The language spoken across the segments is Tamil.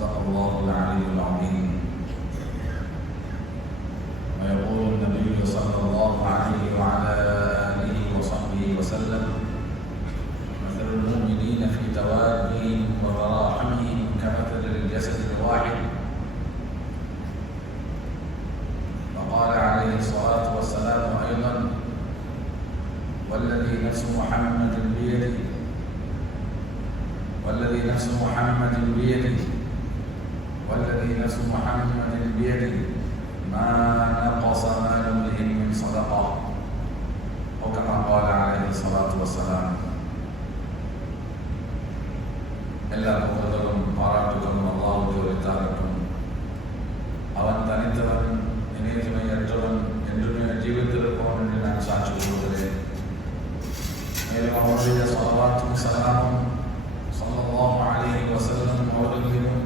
صدق الله العلي العظيم. ويقول النبي صلى الله عليه وعلى آله وصحبه وسلم: مثل المؤمنين في توادهم وتراحمهم كمثل الجسد الواحد. وقال عليه الصلاة والسلام أيضا: والذي نفس محمد بيده والذي نفس محمد بيده والذي نفس محمد بيده ما نقص مال امرئ من صدقة، أو كما قال عليه الصلاة والسلام. எல்லா புகழ்களும் பாராட்டுகளும் அல்லாஹ்வுக்கு உரித்தாகட்டும். அவன் தனித்தவன், இணைத்துணையற்றவன், என்றுமே ஜீவித்திருப்பவன் என்று நான் சாட்சி கூறுகிறேன். மேலும் அவருடைய ஸலவாத்தும் ஸலாமும் ஸல்லல்லாஹு அலைஹி வஸல்லம் அவர்களிலும்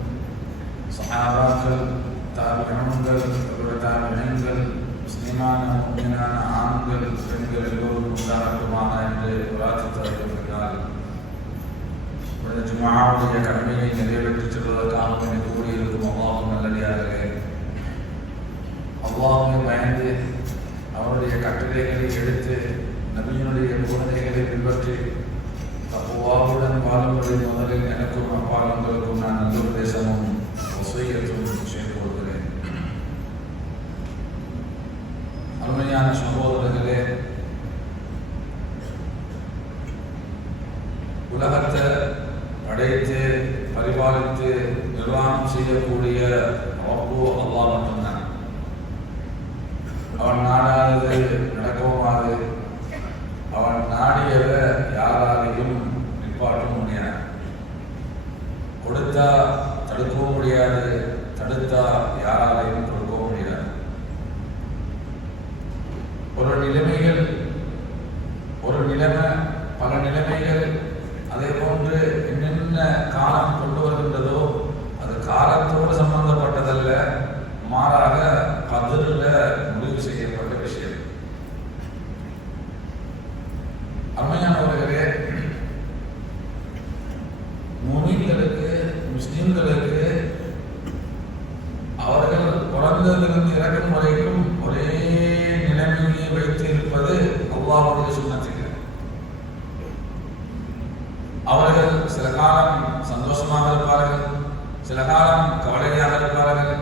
சஹாபாக்கள், தாபிஊன்கள், தாபிஈன்கள், முஸ்லிமான முஃமினான ஆண்கள் பெண்கள் எல்லோரும் உண்டாகட்டுமாக என்று பிரார்த்தித்ததற்கு பின்னால் ஜும்ஆவுடைய கடமையை நிறைவேற்றிச் செல்வதற்காக எனக்கு கூடியிருக்கும் அல்லாஹ்வின் நல்லடியார்களே, அல்லாஹ்வை பயந்து அவருடைய கட்டளைகளை எடுத்து நபியினுடைய போதனைகளை பின்பற்றி தக்வாவுடன் வாழும்படி முதலில் எனக்கும் அப்பால் உங்களுக்கும் நான் நல்ல உபதேசமும் வஸீயத்தும் செய்து கொள்கிறேன். அருமையான சகோதரர்களே, உலகத்தை படைத்து பரிபாலித்து நிர்வாகம் செய்யக்கூடிய ரப்பு அல்லாஹ் மட்டும்தான். அவன் நாடாதது நடக்கவுமாது, அவன் நாடியதை யாராலையும் நிப்பாட்ட முடியாது. கொடுத்தா தடுக்கவும் முடியாது, தடுத்தா யாராலையும் கொடுக்கவும் முடியாது. ஒரு நிலைமை பல நிலைமைகள் அதே போன்று என்னென்ன காலம் கொண்டு வருகின்றதோ அது காலத்தோடு சம்பந்தப்பட்டதல்ல, மாறாக கதரில் முடிவு செய்யப்பட்ட விஷயம். அருமையானவர்களே, முஃமின்களுக்கு, முஸ்லிம்களுக்கு அவர்கள் பிறந்ததிலிருந்து இறக்கும் வரைக்கும் ஒரே நிலைமையை வைத்து இருப்பது அல்லாஹ்வுடைய சுன்னத்து. அவர்கள் சில காலம் சந்தோஷமாக இருப்பார்கள், சில காலம் கவலையாக இருப்பார்கள்,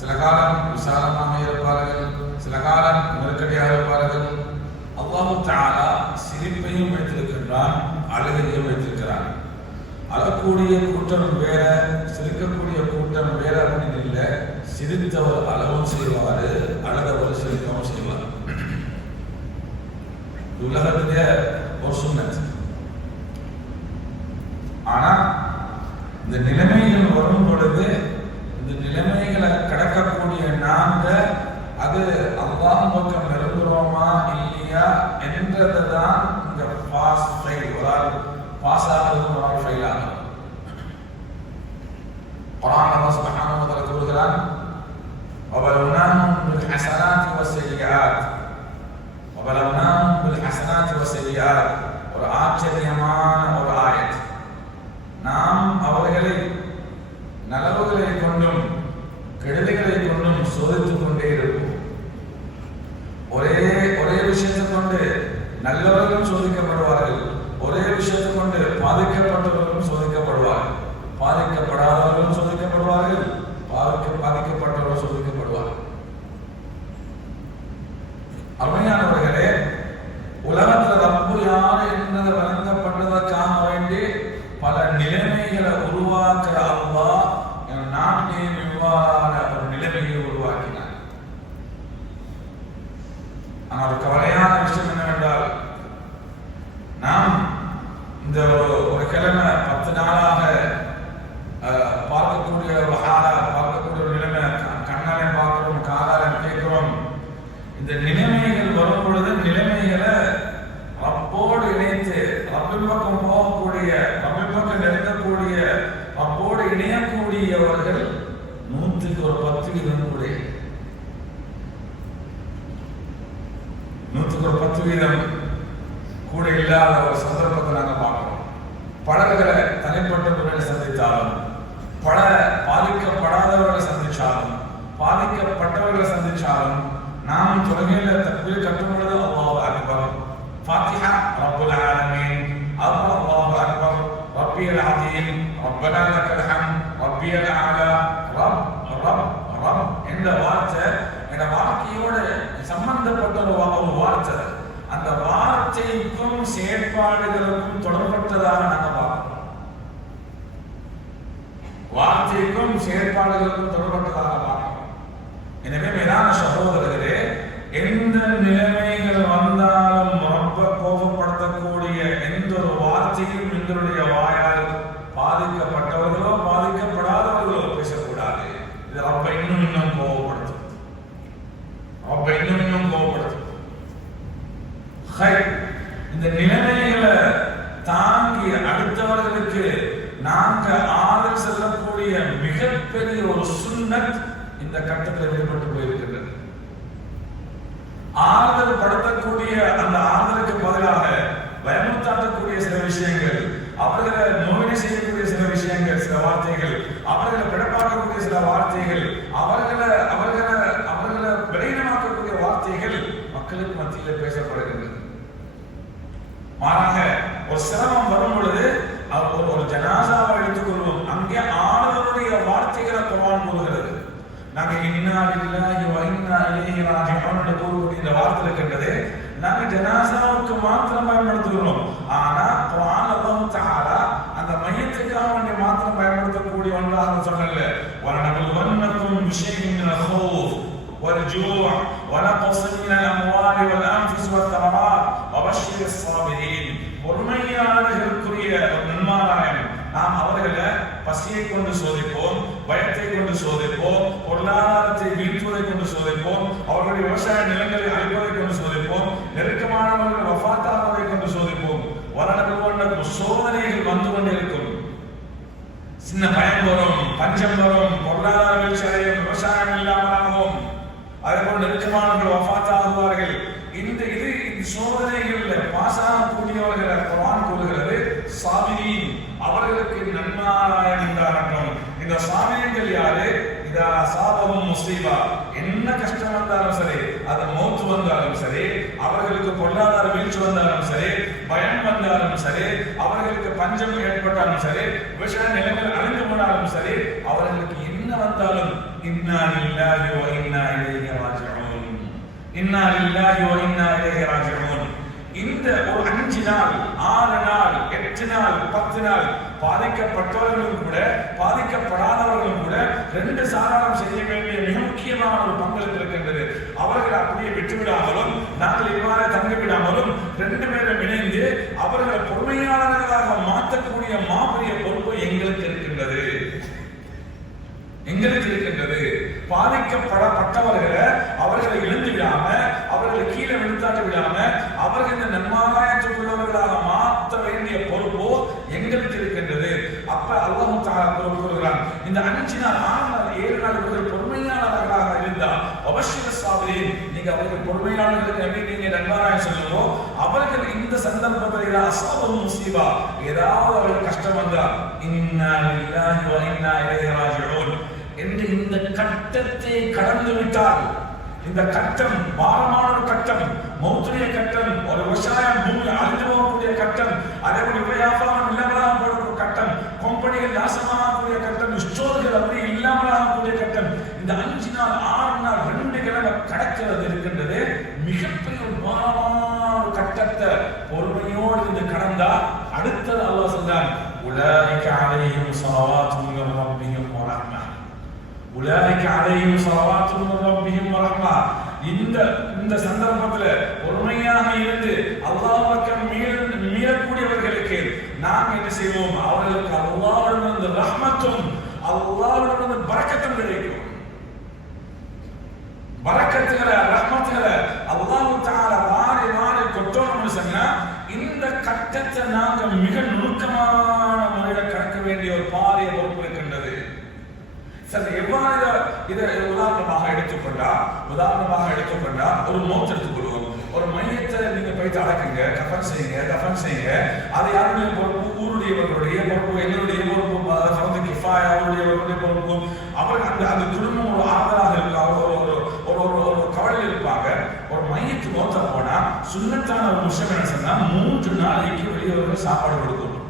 சில காலம் விசாலமாக இருப்பார்கள், சில காலம் நெருக்கடியாக இருப்பார்கள். அல்லாஹ் தஆலா சிரிப்பையும் வைத்திருக்கின்றான், அழுகையும் வைத்திருக்கிறான். அழக்கூடிய கூட்டம் வேற, சிரிக்கக்கூடிய கூட்டம் வேற அப்படின்னு இல்லை. சிரித்தவர் அழவும் செய்வார், அழகவர் சிரிக்கவும் செய்வார். உலகத்திலே ஒரு சுன்னத். ஆனா இந்த நிலைமைகள் வரும் பொழுது இந்த நிலைமைகளை கடக்கக்கூடிய நாங்க அது அல்லாஹ் பக்கம் நெருங்குறோமா இல்லையா என்றதை தான் இந்த பாஸ் ஆகிறது, ஒரு ஃபெயில் ஆகும். குர்ஆன் அல்லாஹ் சுப்ஹானஹு வ தஆலா கூறுகிறான்: வபலவ்னாஹும் பில் ஹஸனாத்தி வஸ்ஸய்யிஆத் வஸ்ஸய்யிஆத். ஒரு ஆச்சரியமான ஒரு ஆயத். நாம் அவர்களை நலவுகளை கொண்டும் கெடுதிகளை கொண்டும் சோதித்துக் கொண்டே இருப்போம். ஒரே விஷயத்தை கொண்டு நல்லவர்களும் சோதிக்கப்படுவார்கள், ஒரே விஷயத்தை கொண்டு பாதிக்கப்பட்டவர்களும் சோதிக்கப்படுவார்கள், பாதிக்கப்படாதவர்களும் சோதிக்கப்படுவார்கள், பாதிக்கப்பட்டவர்களும் சோதிக்கப்படுவார்கள். அருமையானவர்களே, உலகத்தில் ரப்பு யார் என்பதை வழங்கப்பட்டதற்காக வேண்டி பல நிலைமைகளை உருவாக்குற அல்லாஹ் நாட்டிலேயும் இவ்வாறான ஒரு நிலைமையை உருவாக்கினார். ஆனால் ஒரு கவலையான விஷயம் என்னவென்றால், நாம் இந்த ஒரு கிழமை 10 நாளாக பார்க்கக்கூடிய ஒரு பார்க்கக்கூடிய ஒரு நிலைமை, கண்ணாலே பார்க்கிறோம், காதாலே கேட்கிறோம். இந்த நிலைமைகள் வரும் பொழுது நிலைமைகளை ரப்போடு இணைத்து ரப்பின் பக்கம் போகக்கூடிய, ரப்பின் பக்கம் நெருங்கக்கூடிய, ரப்போடு இணையக்கூடியவர்கள் 100க்கு ஒரு 10% கூட, 100க்கு ஒரு 10% கூட இல்லாத ஒரு சந்தர்ப்பத்தை நாங்கள் பார்க்கிறோம். படகுகளை தனிப்பட்ட முறையில் சந்தித்தாலும் பல பாதிக்கப்படாதவர்களை சந்திச்சாலும் பாதிக்கப்பட்டவர்களை சந்திச்சாலும் நாம் தொழுகையில தக்பீர் கட்டும் பொழுது அல்லாஹு அக்பர், ஃபாத்திஹா ரப்புல் ஆலமீன், அல்லாஹு அக்பர், ரப்பியல் அதீம், ரப்பனா லக்கல் ஹம்த், ரப்பியல் அலா, ரப் ரப் ரப் என்ற வார்த்தை என்ற வாழ்க்கையோட சம்பந்தப்பட்ட ஒரு வார்த்தை. அந்த வார்த்தைக்கும் செயற்பாடுகளுக்கும் தொடர்பட்டதாக நாங்கள் பார்க்கிறோம். வார்த்தைக்கும் செயற்பாடுகளுக்கும் தொடர்பட்டதாக பார்க்கிறோம். எனவே மேலான சகோதரர்களே, எந்த நிலைமைகள் வந்தாலும் ரொம்ப கோபப்படுத்தக்கூடிய எந்த ஒரு வார்த்தையும் எங்களுடைய வாயால் பாதிக்கப்பட்டவர்களோ பாதிக்கப்படாதவர்களோ பேசக்கூடாது. இது ரொம்ப இன்னும் கோபப்படுத்தும், ரொம்ப இன்னும் கோபப்படுத்தும். இந்த நிலைமைகளை தாங்கி அடுத்தவர்களுக்கு நாங்க ஆதரவு செல்லக்கூடிய மிகப்பெரிய ஒரு சுன்னத் இந்த கட்டத்தில் ஏற்பட்டு போயிருக்கிறது. ஆறுதல் படுத்தக்கூடிய அந்த ஆறுதலுக்கு பதிலாக பயமுறுத்தாட்டக்கூடிய சில விஷயங்கள், அவர்களை நோயினை செய்யக்கூடிய சில விஷயங்கள், சில வார்த்தைகள், அவர்களை பிடப்பாக்கக்கூடிய சில வார்த்தைகள், அவர்களை அவர்களை அவர்களை விளையினமாக்கக்கூடிய வார்த்தைகள் மக்களுக்கு மத்தியில் பேசப்படுகிறது. மாறாக ஒரு சிரமம் வரும் பொழுது ஒரு ஜனாசாவை எடுத்துக்கொள்வோம், அங்கே ஆறுதலுடைய வார்த்தைகளை குர்ஆன் கூறுகிறது. நாங்க இன்னா லில்லாஹி வ இன்னா இலைஹி ராஜிஊன் என்று கூறக்கூடிய இந்த வார்த்தை இருக்கின்றது, நாங்க ஜனாசாவுக்கு மாத்திரம் பயன்படுத்துகிறோம். ஆனா குர்ஆன் அல்லாஹ் தஆலா அந்த மையத்துக்காக வேண்டி மாத்திரம் பயன்படுத்தக்கூடிய ஒன்றாக சொல்லல. வலனபுவன்னக்கும் பிஷைஇன் மினல் ஹௌஃப் والجوع ونقص من الأموال والأنفس والثمرات وبشر الصابرين. பொறுமையாளர்களுக்குரிய நன்மாராயம் நாம் அவர்களை பசியை கொண்டு சோதிப்போம், பயத்தை கொண்டு சோதிப்போம், பொருளாதாரத்தை வீழ்த்துவதை கொண்டு சோதிப்போம், அவர்களுடைய விவசாய நிலங்களை அழிப்பதை கொண்டு சோதிப்போம், நெருக்கமானவர்கள் வஃபாத்தாவதை கொண்டு சோதிப்போம். வலனபுவன்னக்கும் சோதனைகள் வந்து கொண்டே இருக்கும். சின்ன பயம் வரும், பஞ்சம் வரும், பொருளாதார வீழ்ச்சி அடையும், விவசாயம் இல்லாமலாகும், அதேபோல் நெருக்கமானவர்கள் வஃபாத்தாகுவார்கள். இந்த சோதனைகளில் பாசாகக்கூடியவர்களை குர்ஆன் கூறுகிறது சாபிரீன், அவர்களுக்கு நன்மாராயம் உண்டாகட்டும். இந்த சாபிரீன்கள் யாரு? இதா அஸாபஹும் முஸீபா, என்ன கஷ்டம் வந்தாலும் சரி, அது மௌத் வந்தாலும் சரி, அவர்களுக்கு பொருளாதார வீழ்ச்சி வந்தாலும் சரி, பயம் வந்தாலும் சரி, அவர்களுக்கு பஞ்சம் ஏற்பட்டாலும் சரி, விவசாய நிலங்கள் அழிந்து போனாலும் சரி, அவர்களுக்கு என்ன வந்தாலும் இன்னா லில்லாஹி வ இன்னா இலைஹி ராஜிஊன், இன்னா லில்லாஹி வ இன்னா இலைஹி ராஜிஊன். இந்த ஒரு 5 நாள் 6 நாள் 8 நாள் 10 நாள் பாதிக்கப்பட்டவர்களும் கூட பாதிக்கப்படாதவர்களும் கூட ரெண்டு சாராரம் செய்ய வேண்டிய மிக முக்கியமான ஒரு பங்களிப்பு இருக்கின்றது. அவர்கள் அப்படியே விட்டுவிடாமலும் நாங்கள் இவ்வாறு தங்கிவிடாமலும் ரெண்டு பேரும் இணைந்து அவர்களை பொறுமையாளர்களாக மாற்றக்கூடிய மாபெரிய பொறுப்பு எங்களுக்கு இருக்கின்றது. பாதிக்கப்பட்டவர்களை அவர்களை இழந்து விடாம, அவர்களை கீழே விழுத்தாட்டு விடாம, அவர்கள் இந்த நன்மாராயத்துக்குள்ளவர்களாக மாற்ற வேண்டிய பொறுப்போ எங்களுக்கு இருக்கின்றது. அப்ப அல்லாஹ் தஆலா கூறுகிறான், இந்த 5 நாள் 6 நாள் 7 நாள் இவர்கள் பொறுமையாளர்களாக இருந்தால் அவஷ்ய சாபிரீன், நீங்க அவர்கள் பொறுமையாளர்களுக்கு நபி நீங்க நன்மாராயம் சொல்லுவோ, அவர்கள் இந்த சந்தர்ப்பத்தில் அஸாபஹும் முஸீபா, ஏதாவது அவர்கள் கஷ்டம் வந்தால் இன்னா லில்லாஹி வ இன்னா இலைஹி ராஜிஊன் என்று இந்த கட்டத்தை கடந்து விட்டால், இந்த கட்டம் பாரமான ஒரு கட்டம், மௌத்துடைய கட்டம், ஒரு விவசாயம் பூமி அழிந்து போகக்கூடிய கட்டம், அதே போல வியாபாரம் இல்லாமலாக போகக்கூடிய கட்டம், கம்பெனிகள் நாசமாகக்கூடிய கட்டம், ஸ்டோர்கள் அப்படி இல்லாமலாகக்கூடிய கட்டம், இந்த 5 நாள் 6 நாள் 2 கிழமை கடக்கிறது இருக்கின்றது. மிகப்பெரிய ஒரு பாரமான ஒரு கட்டத்தை பொறுமையோடு இருந்து கடந்தா அடுத்தது அல்லாஹ் சொல்றான், உலாயிக அலைஹிம் ஸலவாத்தும் மின் ரப்பிஹிம் வ ரஹ்மஹ், உலாயிக அலைஹிம் ஸலவாத்தும் மின் ரப்பிஹிம் வ ரஹ்மஹ். இந்த சந்தர்ப்பத்தில் பொறுமையாக இருந்து அல்லாஹ் பக்கம் மீறக்கூடியவர்களுக்கு நாம் என்ன செய்வோம், அவர்களுக்கு அல்லாஹ்விடமிருந்து ரஹ்மத்தும் அல்லாஹ்விடமிருந்து பரக்கத்தும் கிடைக்கும். பரக்கத்துகளை ரஹ்மத்துகளை அல்லாஹ் தஆலா வாரி வாரி கொட்டோம்னு சொன்னா இந்த கட்டத்தை நாங்கள் மிக நுணுக்கமான முறையில் கடக்க வேண்டிய ஒரு பாரிய பொறுப்பு இருக்கின்றது. சரி, எவ்வாறு இதை உதாரணமாக எடுத்துக்கொண்டா ஒரு மௌத் எடுத்துக்கொள்வோம். ஒரு மையத்தை நீங்க போயிட்டு அடக்குங்க, கஃபன் செய்யுங்க. அதை யாருடைய பொறுப்பு? ஊருடைய சொல்லக்கூடியவர்களுடைய பொறுப்பு, எங்களுடைய பொறுப்பு, ஃபர்து கிஃபாயா அவருடைய பொறுப்பு. அவர் அந்த குடும்பம் ஒரு ஆதரவாக இருக்காங்க, ஒரு கவலையில் இருப்பாங்க. ஒரு மையத்து மோத்த போனா சுண்ணத்தான ஒரு விஷயம் என்ன சொன்னா 3 நாளைக்கு வெளியவர்கள் சாப்பாடு கொடுக்கணும்.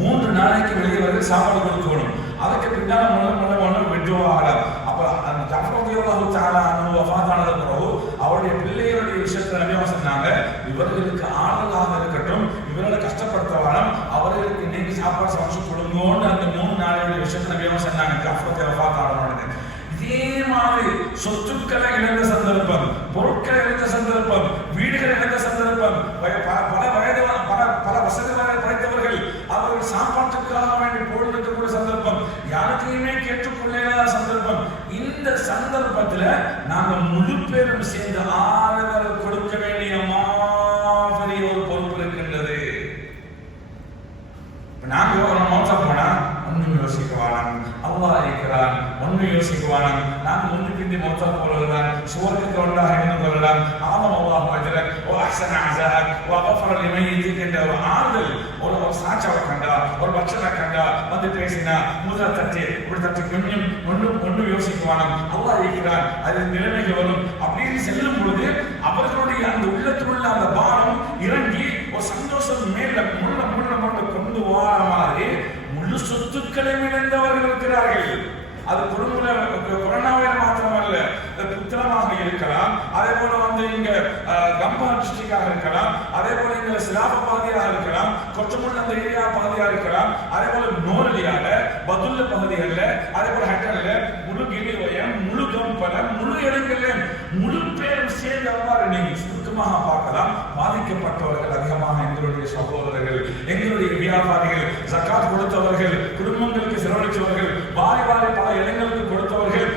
3 நாளைக்கு வெளியவர்கள் சாப்பாடு கொடுக்கணும். அதுக்கு பின்னால முன்ன விட்டுவாகலாம். அப்ப அந்த ஜஃபர் ரலியல்லாஹு தஆலா அன்ஹு வஃபாத்தானது பிறகு அவருடைய பிள்ளைகளுடைய விஷயத்தை நபி சொன்னாங்க, இவர்களுக்கு ஆறுதலாக இருக்கட்டும், இவர்களை கஷ்டப்படுத்தவாலும் அவர்களுக்கு இன்னைக்கு சாப்பாடு சமைச்சு கொடுங்கோன்னு அந்த 3 நாளுடைய விஷயத்தை நபி சொன்னாங்க ஜஃபர் வஃபாத்தானது. இதே மாதிரி சொத்துக்களை இழந்த சந்தர்ப்பம், பொருட்களை இழந்த சந்தர்ப்பம், வீடுகளை இழந்த சந்தர்ப்பம், பல வசதி படைத்தவர்கள் அவர்கள் சாப்பாட்டுக்காக வேண்டி போடுறதுக்கூடிய சந்தர்ப்பம், யாருக்கையுமே கேட்டுக்கொள்ளாத சந்தர்ப்பம். இந்த சந்தர்ப்பத்தில் நாங்கள் முழு பேரும் சேர்ந்து ஆறுதல் கொடுக்க வேண்டிய மாபெரிய ஒரு பொறுப்பு இருக்கின்றது. நாங்க ஒரு மோச போனா ஒன்றும் யோசிக்குவானான், அல்லாஹ் இருக்கிறான், ஒன்றும் யோசிக்குவானான். நான் முன்பு பிந்தி மோச போலதான் சுவர்க்கு ஒன்றாக இருந்து கொள்ளலாம். ஆதம் அல்லாஹ் அஜரக் ஓ அஹ்ஸன அஸாக் வ கஃபர லிமையிதிக் என்ற ஒரு ஆறுதல், ஒரு சாட்சாவை கண்டா, ஒரு பட்சனை கண்டா வந்து பேசினா முதல் தட்டி இப்படி தட்டி கொஞ்சம் ஒன்றும் யோசிக்குவானான், அல்லாஹ் இருக்கிறான், அது நிலைமைக்கு வரும் அப்படின்னு செல்லும் பொழுது அவர்களுடைய அந்த உள்ளத்தில் உள்ள அந்த பாரம் இறங்கி ஒரு சந்தோஷம் மேல முள்ள கொண்டு வார மாதிரி முழு சொத்துக்களை இழந்தவர்கள் இருக்கிறார்கள். அது கொரோனாவில் மாத்திரமல்ல, புத்திரமாக இருக்கலாம், அதே போல இங்க கம்பா டிஸ்ட்ரிக்டாக இருக்கலாம், அதே போல இங்க சிலாப பகுதியாக இருக்கலாம், கொச்சமுள்ள அந்த ஏரியா பகுதியாக இருக்கலாம், அதே போல நோரலியால பதுல்ல பகுதிகளில், அதே போல ஹட்டல்ல, முழு கிளிவயம், முழு கம்பல, முழு இடங்கள்ல முழு பேரும் சேர்ந்து அவ்வாறு நீங்க சுருக்கமாக பார்க்கலாம். பாதிக்கப்பட்டவர்கள் அதிகமாக எங்களுடைய சகோதரர்கள், எங்களுடைய வியாபாரிகள், ஜக்காத் கொடுத்தவர்கள், குடும்பங்களுக்கு செலவழித்தவர்கள், வாரி பல இடங்களுக்கு கொடுத்தவர்கள்,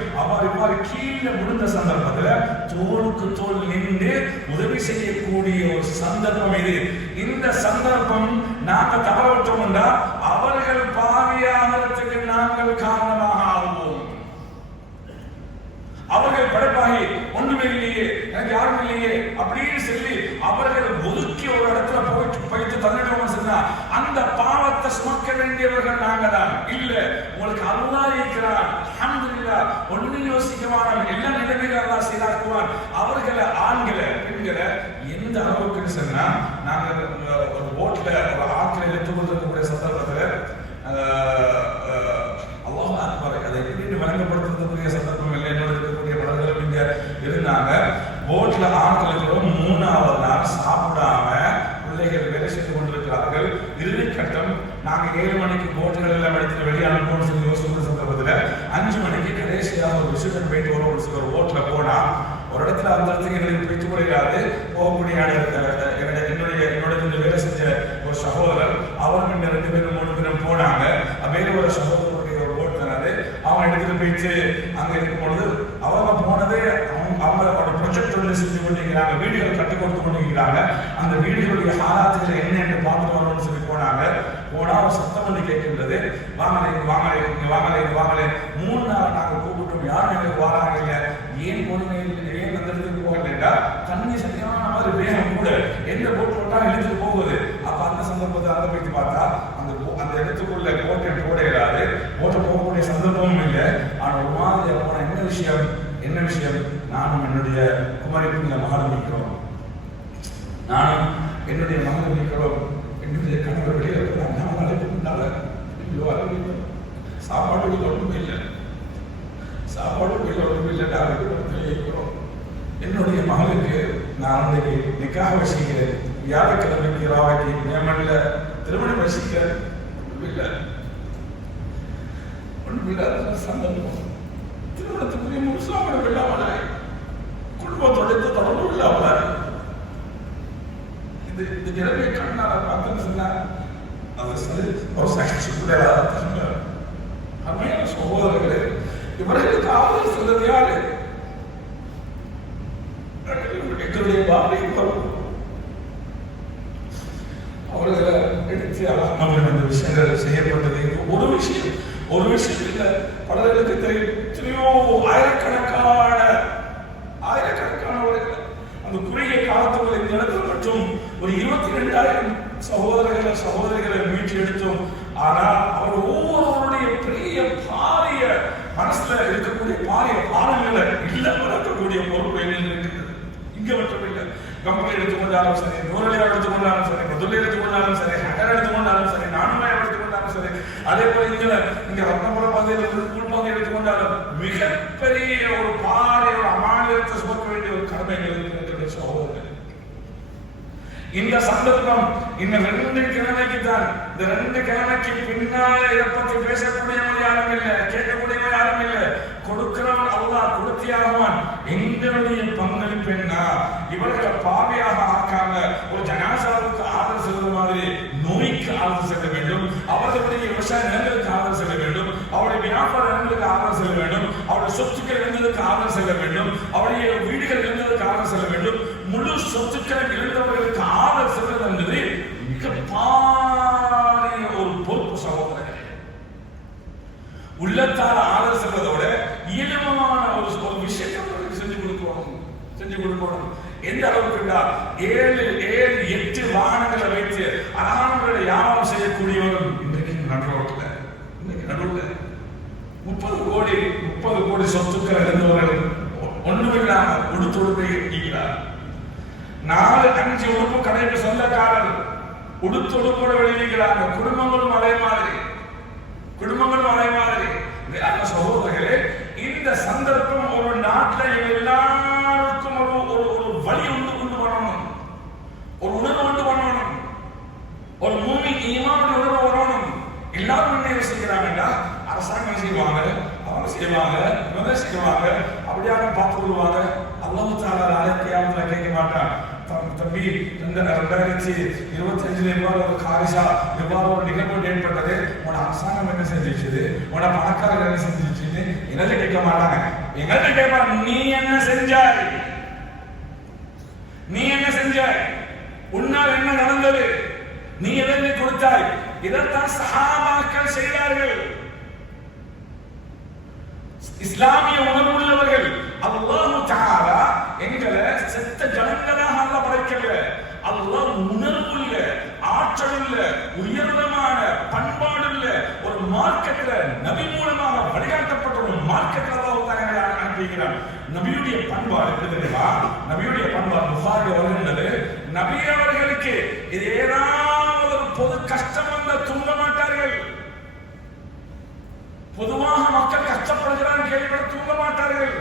இவ்வாறு கீழே விழுந்த சந்தர்ப்பத்தில் தோளுக்கு தோல் நின்று உதவி செய்யக்கூடிய ஒரு சந்தர்ப்பம் இது. இந்த சந்தர்ப்பம் நாங்கள் தவற விட்டோம்னா அவர்கள் பாவியாகிறதுக்கு நாங்கள் காரணமாக ஆகுவோம். அவர்கள் படைப்பாகி ஒன்றுமே இல்லையே, எனக்கு யாரும் இல்லையே அப்படின்னு சொல்லி அவர்கள் ஒதுக்கி ஒரு இடத்துல போயிட்டு தள்ளிட்டோம்னு சொன்னா அந்த பாவத்தை சுமக்க வேண்டியவர்கள் நாங்க தான். இல்ல, உங்களுக்கு அல்லாஹ் இருக்கிறான், அல்ஹம்துலில்லாஹ், ஒன்னும் யோசிக்கவான எல்லா நிலைமைகளும் அல்லாஹ் சீராக்குவான். அவர்களை ஆண்களை பெண்களை எந்த அளவுக்கு சொன்னா நாங்க ஒரு போட்ல ஒரு ஆற்றில் எடுத்துக்கொண்டிருக்கக்கூடிய சந்தர்ப்பத்தில் அல்லாஹ் அக்பர் அதை எப்படி வழங்கப்படுத்துறதுக்குரிய சந்தர்ப்பம் இல்லை. என்னோட இருக்கக்கூடிய படங்களும் இங்க இருந்தாங்க. போட்ல ஆட்களுக்கு 3வது நாள் சாப்பிடாம பிள்ளைகள் வேலை செய்து கொண்டிருக்கிறார்கள். இறுதி கட்டம் நாங்க 7 மணிக்கு போட்டுகள் எல்லாம் எடுத்துட்டு வெளியே அனுப்பணும்னு சொல்லி யோசிக்கிற சந்தர்ப்பத்தில் 5 மணிக்கு கடைசியாக ஒரு விஷயத்தை போயிட்டு வரும். ஒரு போட்ல போனா ஒரு இடத்துல அந்த இடத்துக்கு எங்களுக்கு போயிட்டு முடியாது போகக்கூடிய என்னோட இந்த வேலை செஞ்ச ஒரு சகோதரர் அவருக்கு 2 பேரும் 3 பேரும் போனாங்க. வேறு ஒரு சகோதரருடைய ஒரு போட் தானது அவன் எடுத்துட்டு போயிட்டு அங்க இருக்கும் பொழுது அவங்க போனது அவங்களோட ப்ரொஜெக்ட் ஒன்று செஞ்சு கொண்டிருக்கிறாங்க, வீடுகள் கட்டி கொடுத்து கொண்டிருக்கிறாங்க. அந்த வீடுகளுடைய ஆராய்ச்சிகள் என்ன என்று பார்த்துட்டு வரணும்னு சொல்லி போனாங்க. போனா ஒரு சத்தம் வந்து கேட்கின்றது, வாங்கலை 3 நாள் நாங்கள் கூப்பிட்டோம், யாரும் எங்களுக்கு வராங்க இல்லை, ஏன் போனீங்க, ஏன் அந்த இடத்துக்கு போகலைண்டா தண்ணி சரியான மாதிரி வேகம் கூட எந்த போட்டு போட்டாலும் இழுத்துட்டு போகுது. அப்ப அந்த சந்தர்ப்பத்தை அங்க போயிட்டு பார்த்தா அந்த இடத்துக்குள்ள போட்டை போட இல்லாது போட்ட போகக்கூடிய சந்தர்ப்பமும் இல்லை. ஆனா ஒரு மாதிரி போன என்ன விஷயம் நானும் என்னுடைய குமரிக்குள்ள மகளும் நிற்கிறோம், நானும் என்னுடைய மகளும் நிற்கிறோம், என்னுடைய கணவர் வெளியே இருக்கிறாங்க, நான் அழைப்புனால சாப்பாடு ஒன்றும் இல்லை, இருக்கிறோம். என்னுடைய மகளுக்கு நான் அன்றைக்கு நிக்காக வசிக்கிறேன், வியாழக்கிழமைக்கு ராவைக்கு ஏமன்ல திருமணம் வசிக்கிறேன், ஒன்றும் இல்லாத சந்தர்ப்பம். திருமணத்துக்குரிய முஸ்லாமிகள் இல்லாமலாய், குடும்பத்தோடு தொடர்பு இல்லாமலாய், இந்த நிலைமை கண்ணால பார்த்தேன்னு சொன்னா அருமையான சகோதரர்களே, இவர்களுக்கு ஆதரவு சொல்றது யாரு? எங்களுடைய அவர்களை எடுத்து அல்லாமல் இந்த விஷயங்கள் செய்யப்பட்டது. ஒரு விஷயம் இல்லை, பலர்களுக்கு தெரியும். எத்தனையோ ஆயிரக்கணக்கானவர்கள் அந்த குறுகிய காலத்துக்குள்ள இந்த இடத்துல மற்றும் ஒரு 22,000 சகோதரிகளை மீட்டு எடுத்து சமூகத்துல இருக்கக்கூடிய பாரிய பாலங்களை இல்ல வளர்க்கக்கூடிய பொறுப்பு இருக்கிறது. இங்க மட்டும் இல்லை, கம்பெனி எடுத்துக்கொண்டாலும் சரி, நூறலியா எடுத்துக்கொண்டாலும் சரி, முதல்ல எடுத்துக்கொண்டாலும் சரி, ஹட்டர் எடுத்துக்கொண்டாலும் சரி, நான்மயம் எடுத்துக்கொண்டாலும் சரி, அதே போல இங்க ரத்னபுரம் பகுதியில் உள்பகுதி எடுத்துக்கொண்டாலும் மிகப்பெரிய ஒரு பாரிய ஒரு அமானியத்தை சுமக்க வேண்டிய ஒரு கடமைகள் இருக்கிற சகோதரர்கள். இந்த சந்தர்ப்பம் இந்த 2 கிழமைக்கு தான். இந்த 2 கிழமைக்கு பின்னால இதை பற்றி பேசக்கூடியவங்க யாரும் இல்லை, கேட்கக்கூடியவங்க யாரும் இல்லை. கொடுக்கிறவன் அல்லாஹ் கொடுத்தியாகுவான். எங்களுடைய பங்களிப்பு என்ன? இவர்களை பாவியாக ஆக்காம ஒரு ஜனாசாவுக்கு ஆதரவு செல்வது மாதிரி நோய்க்கு ஆதரவு செல்ல வேண்டும், அவர்களுடைய விவசாய நிலங்களுக்கு ஆதரவு செல்ல வேண்டும், அவருடைய வியாபார நிலங்களுக்கு ஆதரவு செல்ல வேண்டும், அவருடைய சொத்துக்கள் இழந்ததுக்கு ஆதரவு செல்ல வேண்டும், அவருடைய வீடுகள் இழந்ததுக்கு ஆதரவு செல்ல வேண்டும். முழு சொத்துக்களை இழந்தவர்களுக்கு ஆதரவு செல்வது என்பது மிக பாரிய ஒரு பொறுப்பு சகோதரர்களே. உள்ளத்தால் ஆதரவு செல்வதோட இயல்பான ஒரு விஷயத்தை செஞ்சு கொடுக்கணும். எந்த அளவுக்கு 7-8 வாகனங்களை வைத்து அழகான வியாபாரம் செய்யக்கூடியவர்கள் இன்றைக்கு நடுவில் 30 கோடி சொத்துக்கள் இருந்தவர்கள் ஒன்றுமில்லாமல் உடுத்துடுப்பை இருக்கிறார். 4-5 உடுப்பு கடைக்கு சொந்தக்காரர் உடுத்துடுப்போட வெளியிடுகிறாங்க. குடும்பங்களும் அதே மாதிரி. சகோதரர்களே, இந்த சந்தர்ப்பம் ஒரு நாட்டில் எல்லாருக்கும் ஒரு வழி கொண்டு வரணும், ஒரு உணர்வு கொண்டு வரணும், ஒரு மூமி ஈமானுடைய உணர்வு வரணும். எல்லாரும் என்ன யோசிக்கிறாங்கன்னா, அரசாங்கம் செய்வாங்க, அவங்க செய்வாங்க, இவங்க செய்வாங்க, அப்படியாக பார்த்து கொள்வாங்க. அல்லாஹ் தஆலா நாளைக்கு கேட்க மாட்டான். தம்பி, 2025 எவ்வாறு ஒரு காரிசா, எவ்வாறு ஒரு நிகழ்வு ஏற்பட்டது, உன அரசாங்கம் என்ன செஞ்சிச்சு, உன பணக்காரர்கள் என்ன செஞ்சிச்சுன்னு எங்கள்கிட்ட கேட்க மாட்டாங்க. எங்கள்கிட்ட கேட்பாங்க, நீ என்ன செஞ்சாய், உன்னால் என்ன நடந்தது, நீ எதை கொடுத்தாய். இதைத்தான் சஹாபாக்கள் செய்தார்கள். இஸ்லாமிய உணர்வுள்ளவர்கள். அல்லாஹ் தஆலா எங்களை செத்த ஜனங்களாக அல்ல படைக்கல. அல்லாஹ் உணர்வுள்ள, ஆற்றலுள்ள, உயர்தமான பண்பாடுள்ள ஒரு மார்க்கெட்ல நபி மூலமாக வழிகாட்டப்பட்ட ஒரு மார்க்கெட்ல அல்லாஹ் தஆலா அனுப்புகிறார். நபியுடைய பண்பாடு தெரியுமா? நபியுடைய பண்பாடு புகாரி வருகின்றது. நபி அவர்களுக்கு இது ஏதாவது ஒரு பொது கஷ்டம் வந்த துன்ப மாட்டார்கள். பொதுவாக மக்கள் கஷ்டப்படுகிறார்கள் கேள்விப்பட தூங்க மாட்டார்கள்.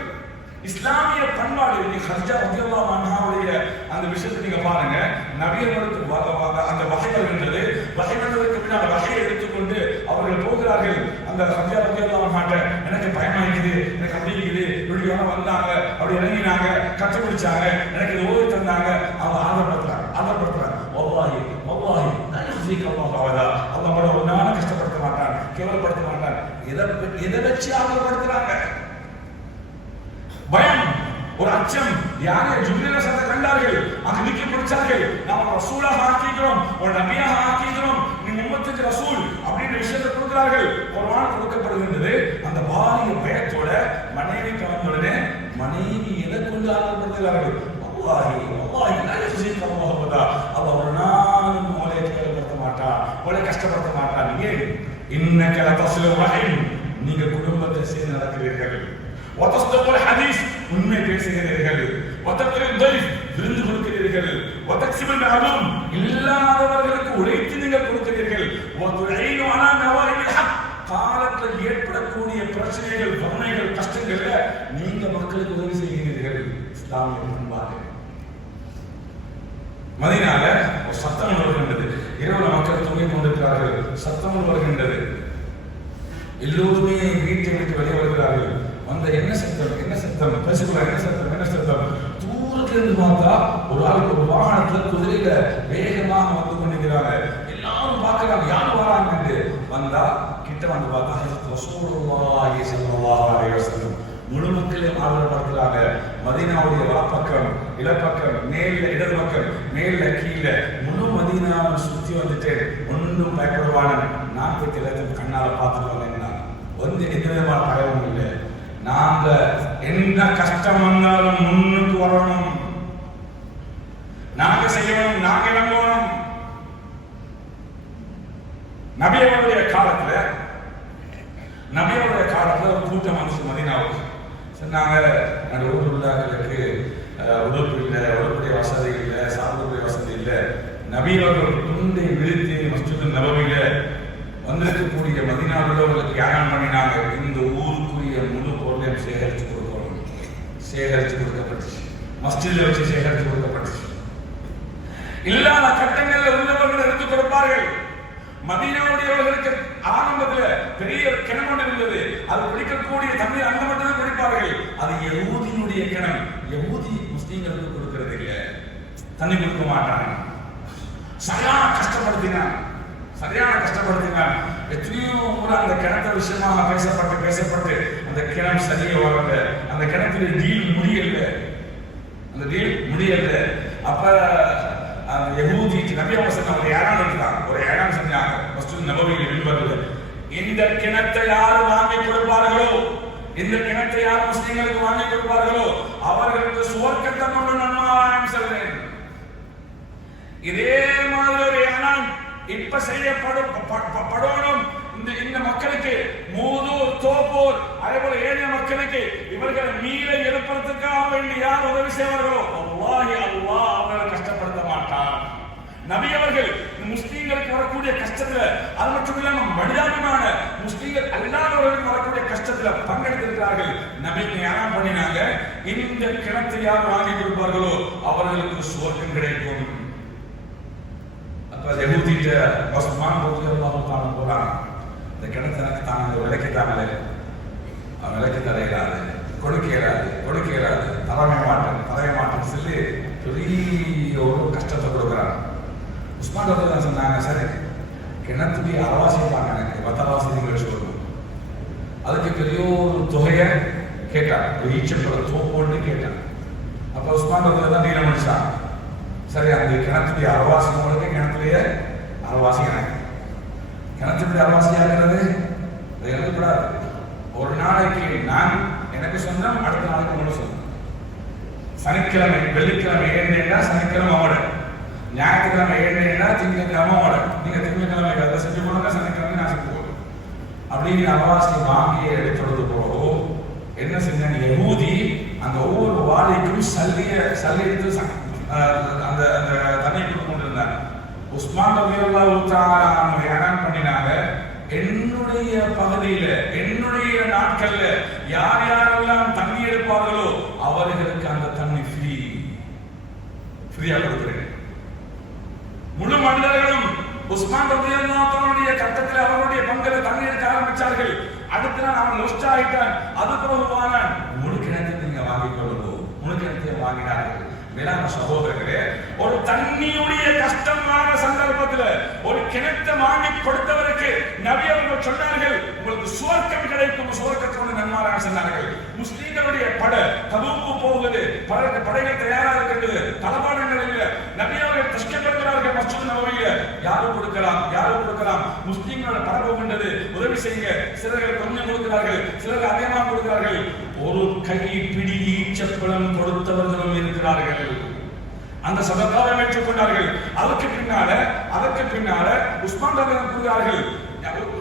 இஸ்லாமிய பண்பாடு. ஹஜ்ஜா ரலியல்லாஹு அன்ஹாவுடைய அந்த விஷயத்தை நீங்க பாருங்க. நபியர்களுக்கு அந்த வகை வருகின்றது. வகை வந்ததற்கு பின்னால் வகையை எடுத்துக்கொண்டு அவர்கள் போகிறார்கள். அந்த ஹஜ்ஜா ரலியல்லாஹு அன்ஹா, எனக்கு பயமா இருக்குது, எனக்கு அப்படி இருக்குது, இப்படியான வந்தாங்க, அப்படி இறங்கினாங்க, கற்றுப்பிடிச்சாங்க, எனக்கு இது ஓதி தந்தாங்க. அவங்க ஆதரப்படுத்துறாங்க. வல்லாஹி அல்லாஹ் ஒரு நாளும் கஷ்டப்படுத்த மாட்டான், கேவலப்படுத்த மாட்டான். எதை வச்சு ஆதரப்படுத்துறாங்க? பயம், ஒரு அச்சம். யாரை ஜிப்ரீல் சத கண்டார்கள், அங்கு நிக்க பிடிச்சார்கள். நாம் ரசூலாக ஆக்கிக்கிறோம், ஒரு நபியாக ஆக்கிக்கிறோம், நீ உம்மத்துக்கு ரசூல் அப்படின்ற விஷயத்தை கொடுக்கிறார்கள். குர்ஆன் கொடுக்கப்படுகின்றது. அந்த பாரிய பயத்தோட மனைவி கவர்ந்தவுடனே மனைவி எதை கொண்டு ஆதரப்படுத்துகிறார்கள்? அல்லாஹ் ஒரு நாள் உங்களை கேவலப்படுத்த மாட்டான், உங்களை கஷ்டப்படுத்த மாட்டான். ஏன்? இன்னக லதஸ்லு ரஹீம், நீங்க குடும்பத்தை சேர்ந்து நடக்கிறீர்கள். வதஸ்தகுல் ஹதீஸ், உண்மை பேசுகிறீர்கள். வதக்ரில் தைஃப், விருந்து கொடுக்கிறீர்கள். வதக்ஸிபுல் மஅலூம், இல்லாதவர்களுக்கு உழைத்து நீங்கள் கொடுக்கிறீர்கள். வதுஈனு அலா நவாயிபில் ஹக், காலத்தில் ஏற்படக்கூடிய பிரச்சனைகள், வறுமைகள், கஷ்டங்கள்ல நீங்க மக்களுக்கு உதவி செய்கிறீர்கள். இஸ்லாமிய பண்பாடு. மதீனால ஒரு சத்தம் வருகின்றது. இரவு மக்கள் தூங்கிக் கொண்டிருக்கிறார்கள். சத்தம் வருகின்றது. எல்லோருமே வீட்டை விட்டு வெளியே வருகிறார்கள். வந்த என்ன சத்தம் பேசுகிறார். என்ன சத்தம்? தூரத்தில் இருந்து பார்த்தா ஒரு ஆளுக்கு ஒரு வாகனத்துல குதிரையில வேகமாக வந்து கொண்டிருக்கிறாங்க. எல்லாரும் பார்க்கிறாங்க, யாரும் வராங்க என்று. வந்தா கிட்ட வந்து பார்த்தா ரசூலுல்லாஹி ஸல்லல்லாஹு அலைஹி வஸல்லம் முழு மக்களையும் ஆதரப்படுத்துறாங்க. மதீனாவுடைய வலப்பக்கம், இடப்பக்கம், மேல இடது பக்கம், மேல கீழே முழு மதீனாவை சுத்தி வந்துட்டு ஒன்றும் பயப்படுவான நான் போய் எல்லாத்தையும் கண்ணால பார்த்துட்டு வந்து எந்த விதமான பயமும் இல்லை. நாங்க எந்த கஷ்டம் வந்தாலும் முன்னுக்கு வரணும், நாங்க செய்யணும், நாங்க நம்பணும். நபியவருடைய காலத்துல காலத்துல ஒரு கூட்டம் வந்துச்சு மதீனாவுக்கு. சொன்னாங்க, அந்த ஊர் உள்ளாக்களுக்கு உடுப்பு இல்லை, உடுப்புடைய வசதி இல்லை, சாப்பிடக்கூடிய வசதி இல்லை. நபி அவர்கள் துண்டை விரித்து மஸ்ஜித் நபவியில வந்திருக்கக்கூடிய மதீனாவில் உள்ளவர்களுக்கு யாகம் பண்ணினாங்க, இந்த ஊருக்குரிய முழு பொருளையும் சேகரித்து கொடுக்கணும். சேகரித்து கொடுக்கப்பட்டுச்சு, மஸ்ஜிதில் வச்சு சேகரித்து கொடுக்கப்பட்டுச்சு. இல்லாத கட்டங்கள்ல உள்ளவர்கள் எடுத்துக் கொடுப்பார்கள். மதீனாவுடையவர்களுக்கு ஆரம்பத்தில் பெரிய கிணறு இருந்தது, அது குடிக்கக்கூடிய தண்ணீர் அந்த மட்டும் குடிப்பார்கள். அது யஹூதியினுடைய கிணறு. யஹூதி முஸ்லீம்களுக்கு கொடுக்கிறது இல்லை, தண்ணி கொடுக்க மாட்டாங்க. சரியான கஷ்டப்படுத்தினான். எத்தனையோ முறை அந்த கிணத்து விஷயமாக பேசப்பட்டு அந்த கிணம் சரியா வரல, அந்த கிணத்துல டீல் முடியல. அப்ப அந்த யஹூதி நபி அவர்கள் அவங்க யாராவது இருந்தாங்க, ஒரு ஏழாம் செஞ்சாங்க மஸ்ஜித் நபவியில் விண்பர்கள். இந்த கிணத்தை யார் வாங்கி கொடுப்பார்களோ, இந்த கிணத்தை யார் முஸ்லிம்களுக்கு வாங்கி கொடுப்பார்களோ அவர்களுக்கு சுவர்க்கத்தை கொண்டு நன்மாராயம் செல்வேன். இதே மாதிரி ஒரு ஏனாம் இப்ப செய்யப்படணும். இந்த மக்களுக்கு மூதூர், தோப்பூர், அதேபோல ஏனைய மக்களுக்கு இவர்கள் மீள எழுப்பதற்காக வேண்டி யார் உதவி செய்வார்களோ அல்லாஹ் அவர்கள் கஷ்டப்படுத்த மாட்டார். நபி அவர்கள் முஸ்லீம்களுக்கு வரக்கூடிய கஷ்டத்துல, அது மட்டும் இல்லாம மனிதாபிமான முஸ்லீம்கள் அல்லாதவர்களுக்கு வரக்கூடிய கஷ்டத்துல பங்கெடுத்திருக்கிறார்கள். நபிக்கு யாரா பண்ணினாங்க, இந்த கிணத்தை யார் வாங்கி கொடுப்பார்களோ அவர்களுக்கு சுவர்க்கம் கிடைக்கும். அப்ப யஹூதிட்ட உஸ்மான் ரலியல்லாஹு தஆலா போறாங்க, இந்த கிணத்தை எனக்கு தாங்க விலைக்குத்தாங்களே, விலைக்கு தரையிடாது, கொடுக்கிறாரு, தரவே மாட்டேன் சொல்லி பெரிய ஒரு கஷ்டத்தை கொடுக்குறாங்க. உஸ்மான் ரலியல்லாஹு சொன்னாங்க, சரி கிணத்துக்கு அரவாசி தாங்க, எனக்கு 10 நீங்கள் சொல்லணும். அதுக்கு பெரிய ஒரு தொகையை கேட்டாங்க, ஒரு ஈச்சப்பழம் தோப்போன்னு கேட்டாங்க. அப்ப உஸ்மான் ரலியல்லாஹு தான் நீளம் முடிச்சாங்க. சரி, அந்த கிணத்துடைய அரவாசி உங்களுக்கு, கிணத்துடைய அரவாசி எனக்கு. கிணத்துடைய அரவாசி ஆகிறது அது எழுதக்கூடாது. ஒரு நாளைக்கு நான் எனக்கு சொந்தம், அடுத்த நாளைக்கு உங்களுக்கு சொந்தம். சனிக்கிழமை வெள்ளிக்கிழமை ஏறினா சனிக்கிழமை அவட, ஞாயிற்றுக்கிழமை ஏறினா திங்கக்கிழமை அவட. நீங்க திங்கக்கிழமை அதை செஞ்சு போனாங்க, சனிக்கிழமை நான் செஞ்சு போடுறேன் அப்படிங்கிற அரவாசி வாங்கி எடுத்துறது போறோ என்ன செஞ்சாங்க, யஹூதி அந்த ஒவ்வொரு வாழைக்கும் சல்லி எடுத்து அந்த தண்ணி கொடுத்து கொண்டிருந்தாங்க. உஸ்மான் ரலியல்லாஹு தஆலா ஏனாம் பண்ணினாங்க, என்னுடைய பகுதியில என்னுடைய நாட்கள்ல யார் யாரெல்லாம் தண்ணி எடுப்பார்களோ அவர்களுக்கு அந்த தண்ணி ஃப்ரீயா கொடுக்கிறேன். முழு மனிதர்களும் உஸ்மான் ரலியல்லாஹு தஆலாவுடைய கட்டத்தில் அவருடைய பங்கில தண்ணி எடுக்க ஆரம்பிச்சார்கள். அடுத்த நாள் அவன் லொஸ்ட் ஆயிட்டான். அதுக்கு வானான், முழு கிணத்தை நீங்க வாங்கிக் கொள்ளுங்க. முழு கிணத்தை வாங்கினார்கள். மேலான சகோதரர்களே, ஒரு தண்ணியுடைய கஷ்டமான சந்தர்ப்பத்தில் ஒரு கிணத்தை வாங்கி கொடுத்தவருக்கு நபி அவர்கள் சொன்னார்கள், உங்களுக்கு சுவர்க்கம் கிடைக்கும், சுவர்க்கத்தோடு நன்மாராக சொன்னார்கள். முஸ்லீம்களுடைய தபூக்கு போகுது, படைகள் தயாரா இருக்கின்றது, தளபாடங்கள் இல்லை. நபி அவர்கள் கஷ்டப்படுகிறார்கள் மஸ்ஜித் நபவியில. யாரு கொடுக்கலாம், முஸ்லீம்களோட படை போகின்றது, உதவி செய்யுங்க. சிலர்கள் கொஞ்சம் கொடுக்கிறார்கள், சிலர்கள் அதிகமாக கொடுக்கிறார்கள். ஒரு கைப்பிடி ஈச்சப்பழம் கொடுத்தவர்களும் இருக்கிறார்கள். அந்த சதகாவை ஏற்றுக் கொண்டார்கள். அதற்கு பின்னால உஸ்மான் ரலியல்லாஹு கூறுகிறார்கள்,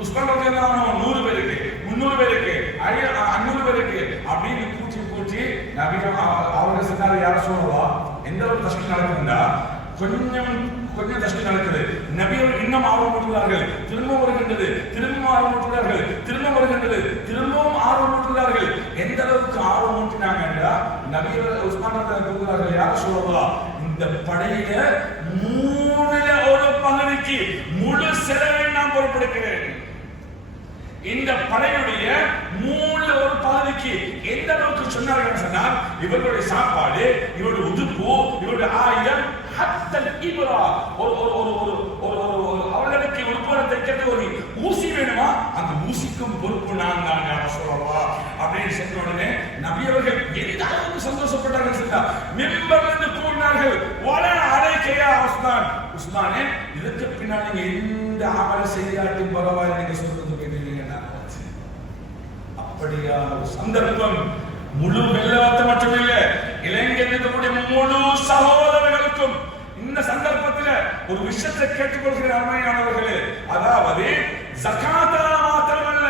உஸ்மான் ரலியல்லாஹு 100 பேருக்கு, 300 பேருக்கு, 500 பேருக்கு அப்படின்னு கூட்டி நபி அவர்கள் சொன்னாரு, யார சொல்லலாம், எந்த ஒரு கஷ்டம் நடக்குதுன்னா கொஞ்சம் கஷ்டம் நடக்குது. நபி அவர்கள் இன்னும் ஆர்வம் ஊட்டுகிறார்கள், திரும்பவும் வருகின்றது, திரும்பவும் ஆர்வம் ஊட்டுகிறார்கள், திரும்பவும் வருகின்றது, திரும்பவும் ஆர்வம் ஊட்டுகிறார்கள். எந்த அளவுக்கு ஆர்வம் ஊட்டினாங்க என்றால் நபி உஸ்மான் ரலியல்லாஹு கூறுகிறார்கள், யார சொல்லலாம், இந்த படையில 1/3 பகுதிக்கு முழு செலவை நான் பொறுப்பெடுக்கிறேன். இந்த படையுடைய 1/3 பகுதிக்கு எந்த அளவுக்கு சொன்னார்கள் சொன்னால், இவர்களுடைய சாப்பாடு, இவருடைய உடுப்பு, இவருடைய ஆயுதம், ஹத்தல் இப்ரா, அவர்களுக்கு உடுப்பு தைக்கிறது ஒரு ஊசி வேணுமா, அந்த ஊசிக்கும் பொறுப்பு நான் தான் யார சொல்லலாம் அப்படின்னு சொன்ன உடனே நபி அவர்கள் எந்த அளவுக்கு சந்தோஷப்பட்டார்கள் சொன்னால், மிம்பர்லிருந்து கூறினார்கள், வல அலைக்கையா உஸ்மானே, இதுக்கு பின்னால் நீங்க எந்த அமல செய்யாட்டி பரவாயில்லை, நீங்க சொல்றது கேட்டீங்க. அப்படியான ஒரு சந்தர்ப்பம் முழு வெள்ளவத்தை மட்டுமில்லை, இளைஞர்களுக்கு முழு சகோதரர்களுக்கும் இந்த சந்தர்ப்பத்தில் ஒரு விஷயத்தை கேட்டுக்கொள்கிற அருமையானவர்களே, அதாவது ஜகாத் மாத்திரமல்ல,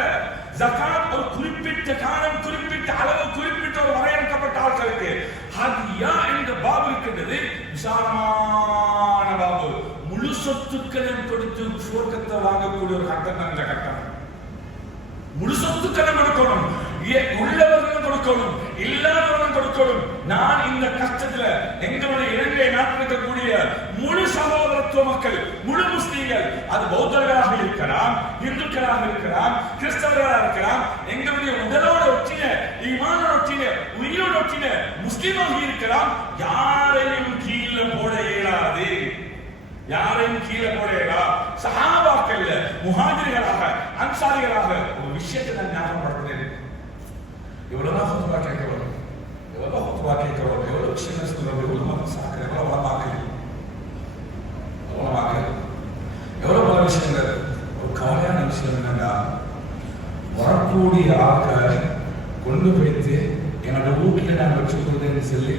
ஜகாத் ஒரு குறிப்பிட்ட குறிப்பிட்ட காலம், குறிப்பிட்ட அளவு, குறிப்பிட்ட ஒரு வரையறுக்கப்பட்ட ஆட்களுக்கு ஹதியா என்ற பாபு இருக்கின்றது. விசாலமான பாபு. முழு சொத்துக்களும் கொடுத்து சுவர்க்கத்தை வாங்கக்கூடிய ஒரு கட்டம் அந்த கட்டம். முழு சொத்துக்களும் கொடுக்கணும், உள்ளவர்களும் கொடுக்கணும், இல்லாதவர்களும் கொடுக்கணும். நான் இந்த கஷ்டத்துல எங்களுடைய இலங்கை நாட்டில் இருக்கக்கூடிய முழு சகோதரத்துவ மக்கள், முழு முஸ்லீம்கள், அது பௌத்தர்களாக இருக்கலாம், இந்துக்களாக இருக்கலாம், கிறிஸ்தவர்களாக இருக்கலாம், எங்களுடைய உடலோட ஒற்றின, ஈமானோட ஒற்றின, உயிரோட ஒற்றின முஸ்லீமாக இருக்கலாம். யாரையும் கீழே போட இயலாது, யாரையும் கீழே போட இயலாது. சஹாபாக்கள்ல முஹாஜிர்களாக, அன்சாரிகளாக ஒரு விஷயத்தை நான் ஞாபகப்படுத்துறேன். எவ்வளவுதான் ஹுத்பா கேட்கிறோம், எவ்வளவு ஹுத்பா கேட்கிறோம், எவ்வளவு விஷயங்கள் சொல்றோம், எவ்வளவு மனசாக, எவ்வளவு வளமாக்கல், எவ்வளவு பல விஷயங்கள். ஒரு கவலையான விஷயம் என்னன்னா, வரக்கூடிய ஆக்க கொண்டு போய்த்து என்னோட வீட்டில் நான் வச்சுக்கொள்றேன்னு சொல்லி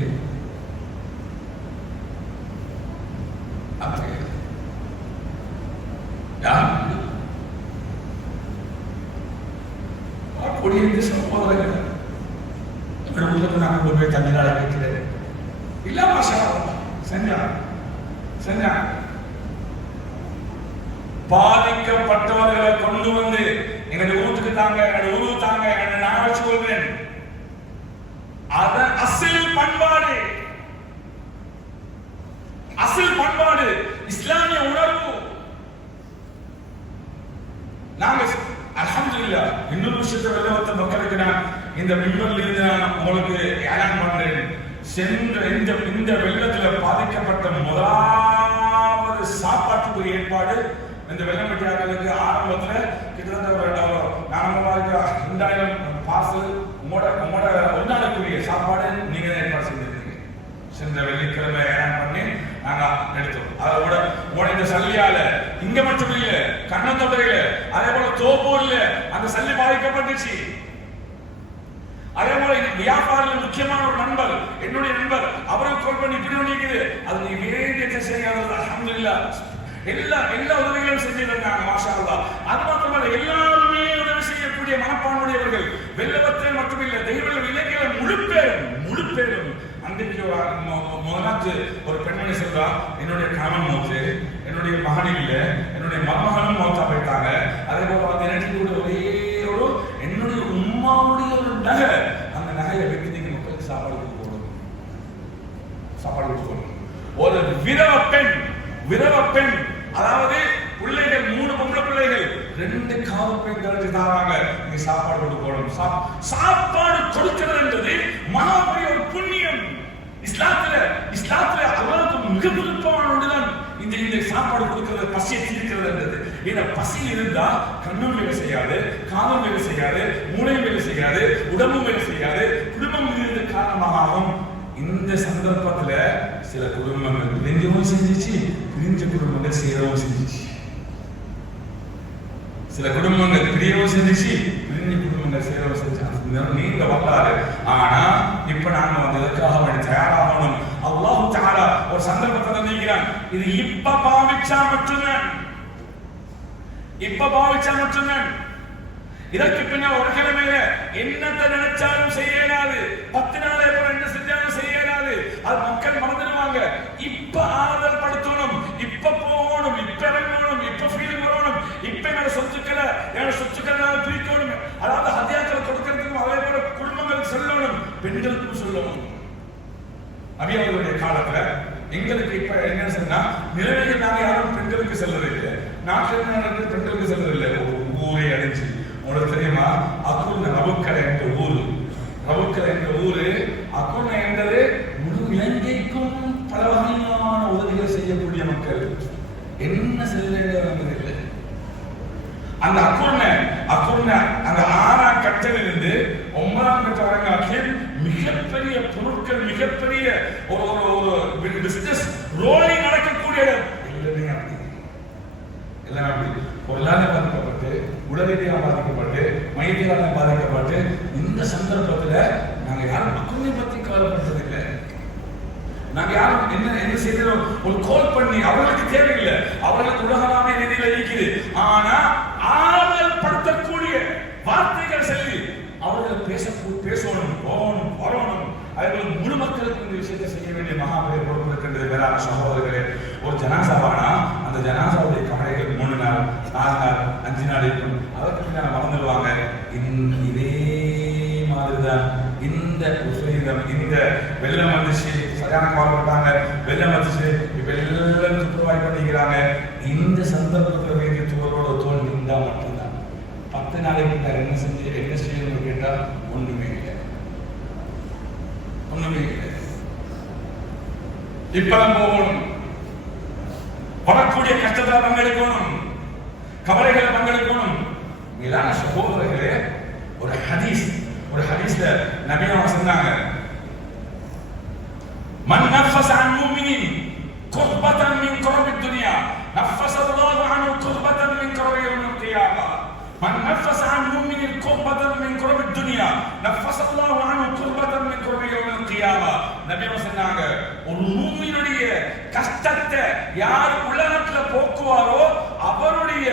தமிழ்நாடு வைக்கிறது இல்ல மாஷா செஞ்சா பாதிக்கப்பட்டவர்களை கொண்டு வந்து எங்களுடைய ஊருக்கு தாங்க, என்னுடைய ஊருக்கு தாங்க, என்னை நான் வச்சு கொள்கிறேன். அதன் அசில் பண்பாடு, அசில் பண்பாடு, இஸ்லாமிய உணர்வு. நாங்க அல்ஹம்துலில்லாஹ் இன்னொரு விஷயத்தை வெள்ளவத்த மக்களுக்கு நான் இந்த மிம்பர்ல இருந்து நான் உங்களுக்கு ஏலான் பண்றேன். சென்ற இந்த வெள்ளத்துல பாதிக்கப்பட்ட முதலாவது சாப்பாட்டுக்கு ஏற்பாடு இந்த வெள்ளம் வெட்டியாளர்களுக்கு ஆரம்பத்துல கிட்டத்தட்ட 2000 பார்சல் உங்களோட ஒரு நாளுக்குரிய சாப்பாடு நீங்க தான் ஏற்பாடு செஞ்சிருக்கீங்க. சென்ற வெள்ளிக்கிழமை ஏலான் பண்ணி நாங்க எடுத்தோம். அதோட இந்த சல்லியால இங்க மட்டும் இல்ல, கண்ணத்தொடையில, அதே போல தோப்பூர்ல அந்த சல்லி பாதிக்கப்பட்டுச்சு. அதே போல வியாபாரில் முக்கியமான ஒரு நண்பர், என்னுடைய நண்பர், அவருக்கு கால் பண்ணி இப்படி பண்ணிக்குது, அது நீ வேண்டிய செய்யாதது. அல்ஹம்துலில்லாஹ் எல்லா உதவிகளும் செஞ்சிருக்காங்க மாஷா அல்லாஹ். அது மாத்திரமல்ல, எல்லாருமே உதவி செய்யக்கூடிய மனப்பான்மையுடையவர்கள். வெள்ளவத்தை மட்டுமில்லை, தெய்வ இலங்கையில முழு பேரும் அன்றைக்கு முதலாச்சு ஒரு பெண்மணி சொல்றா, என்னுடைய கணவன் மௌத்து, என்னுடைய மகன் இல்ல, என்னுடைய மருமகனும் மௌத்தா போயிட்டாங்க. அதே போல வந்து எனக்கு ஒரே ஒரு என்னுடைய உம்மாவுடைய ஒரு நகை, அந்த நகையை வெட்டி நீங்க மக்களுக்கு சாப்பாடு கொடுக்கணும். ஒரு விதவ பெண், அதாவது பிள்ளைகள் 3 பொம்பளை பிள்ளைகள், 2 காவல் பெண்களுக்கு தாராங்க, நீங்க சாப்பாடு கொடுக்கணும். சாப்பாடு கொடுக்கிறது என்பது மகாபெரிய ஒரு புண்ணியம். இஸ்லாத்துல அவருக்கு மிக விருப்பமான ஒன்றுதான் இந்த சாப்பாடு கொடுக்கிறது, பசியை தீர்க்கிறது என்றது. ஏன்னா பசி இருந்தா கண்ணும் வேலை செய்யாது, காதும் வேலை செய்யாது, மூளையும் வேலை செய்யாது, உடம்பும் வேலை செய்யாது, குடும்பம் இருந்த காரணமாகவும் இந்த சந்தர்ப்பத்துல சில குடும்பங்கள் பிரிஞ்சவும் செஞ்சிச்சு, பிரிஞ்ச குடும்பங்கள் சேரவும் செஞ்சிச்சு. சில குடும்பங்கள் பிரியவும் செஞ்சிச்சு, பிரிஞ்ச குடும்பங்கள் சேரவும் செஞ்சாங்க. நீண்ட வரலாறு. ஆனா இப்ப நாங்க வந்து எதற்காக வேண்டி தயாராகணும். அல்லாஹ் தஆலா ஒரு சந்தர்ப்பத்தை தந்திருக்கிறான். இது இப்ப பாவிச்சா மட்டும்தான். இதற்கு பின்னால் ஒரு கிழமையில என்னத்தை நினைச்சாலும் செய்யலாது, 10 நாளே என்ன செஞ்சாலும் செய்யலாது. அது மக்கள் மறந்துடுவாங்க. இப்ப ஆறுதல் படுத்தணும், இப்ப போகணும், இப்ப இறங்கணும், இப்ப ஃபீலிங் வரணும், இப்ப என்னோட சொத்துக்களை பிரிக்கணும். அதாவது ஹதியாக்கள் கொடுக்கறதுக்கும் அதே போல குடும்பங்களுக்கு சொல்லணும், பெண்களுக்கும் சொல்லணும். நபியவர்களுடைய காலத்துல எங்களுக்கு இப்ப என்ன சொன்னா, நிலைமைகள் நாங்க யாரும் பெண்களுக்கு செல்வது இல்லை, நாட்டில் நடந்து பெண்களுக்கு செல்வது இல்லை. ஒரு ஊரை அடைஞ்சு உங்களுக்கு தெரியுமா, அக்குர்ன ரவுக்கரை என்ற ஊரு, அக்குர்ன என்றது முழு இலங்கைக்கும் பல வகையான உதவிகள் செய்யக்கூடிய மக்கள். என்ன செய்யறதில்லை. அந்த அக்குர்ன அந்த 6ஆம் கட்டத்திலிருந்து 9ஆம் கட்ட வரைக்கும் மிகப்பெரிய பொருட்கள், மிகப்பெரிய ஒரு பிசினஸ் ரோலிங் நடக்கக்கூடிய எல்லாம் அப்படி பொருளாதார பாதிக்கப்பட்டு, உடலீதியாக பாதிக்கப்பட்டு, மையத்திலாக பாதிக்கப்பட்டு, இந்த சந்தர்ப்பத்தில் நாங்க யாரும் அக்குர்னை பத்தி கவலைப்படுறதில்லை. நாங்க யாரும் என்ன செய்யறோம், ஒரு கால் பண்ணி அவர்களுக்கு தேவையில்லை, அவர்களுக்கு உலகளாவிய நிதியில இருக்குது. ஆனா ஆறுதல் படுத்தக்கூடிய வார்த்தைகள் சொல்லி அவர்களை பேசணும், போகணும், வரணும். அதேபோல முழு மக்களுக்கு இந்த விஷயத்தை செய்ய வேண்டிய மகாபெரிய பொறுப்பு இருக்கின்றது. வேறான சகோதரர்களே, ஒரு ஜனாசாவானா அந்த ஜனாசாவுடைய கவலைகள் 3 நாள் 4 நாள் 5 நாள் இருக்கும். அதற்கு பின்னால் மறந்துடுவாங்க. இதே மாதிரிதான் இந்த உசைதம், இந்த வெள்ளம் வந்துச்சு, சரியான கவலைப்பட்டாங்க, வெள்ளம் வந்துச்சு, இப்ப எல்லாம் துப்புரவாய் பண்ணிக்கிறாங்க. இந்த சந்தர்ப்பத்தில் வேண்டிய துவரோட தோல் இருந்தா மட்டும்தான். 10 நாளைக்கு என்ன செய்யணும்னு கேட்டா ஒண்ணுமே இல்லை, ஒண்ணுமே இல்லை. இப்பதான் போகணும், வரக்கூடிய கஷ்டத்தை பங்கெடுக்கணும், கவலைகளை பங்கெடுக்கணும். மேலான சகோதரர்களே, ஒரு ஹதீஸ்ல நபி அவங்க சொன்னாங்க, மன் நஃபஸ அன் முஃமினின் குர்பத்தன் மின் குர்பித் துன்யா நஃபஸ அல்லாஹு அன்ஹு குர்பத்தன் மின் குர்பி யௌமில் கியாமா. மன் நஃபஸ அன் முஃமினின் குர்பத்தன் மின் குர்பித் துன்யா நஃபஸ அல்லாஹு அன்ஹு குர்பத்தன் மின் குர்பி யௌமில் கியாமா. நபி அவங்க சொன்னாங்க, ஒரு மூமினுடைய கஷ்டத்தை யார் உலகத்துல போக்குவாரோ அவருடைய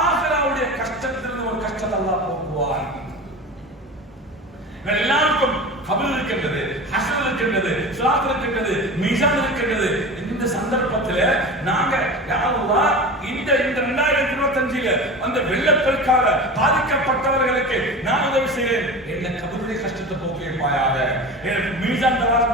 ஆகிராவுடைய கஷ்டத்திலிருந்து ஒரு கஷ்டத்தை அல்லாஹ் போக்குவார். எல்லாருக்கும் கபர் இருக்கின்றது, ஹஸ்ர் இருக்கின்றது, சிராத் இருக்கின்றது, மீசான் இருக்கின்றது. இந்த சந்தர்ப்பத்தில் நாங்க யா அல்லாஹ் இந்த 2025 அந்த வெள்ளப்பெருக்கால பாதிக்கப்பட்டவர்களுக்கு நான் உதவி செய்கிறேன். என்ன கபருடைய கஷ்டத்தை போக்கி வைப்பாயாக.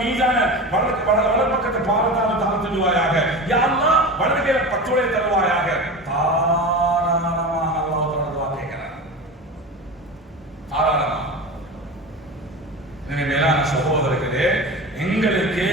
மீசான வலப்பக்கத்தை பாரத்தால் தாழ்த்திடுவாயாக. யா அல்லாஹ் வலதுகையில பத்துடைய தருவாயாக. தாராளமாக அல்லாஹ் தஆலா கேட்கிறார், தாராளமாக. மேலான சகோதரர்களே, எங்களுக்கு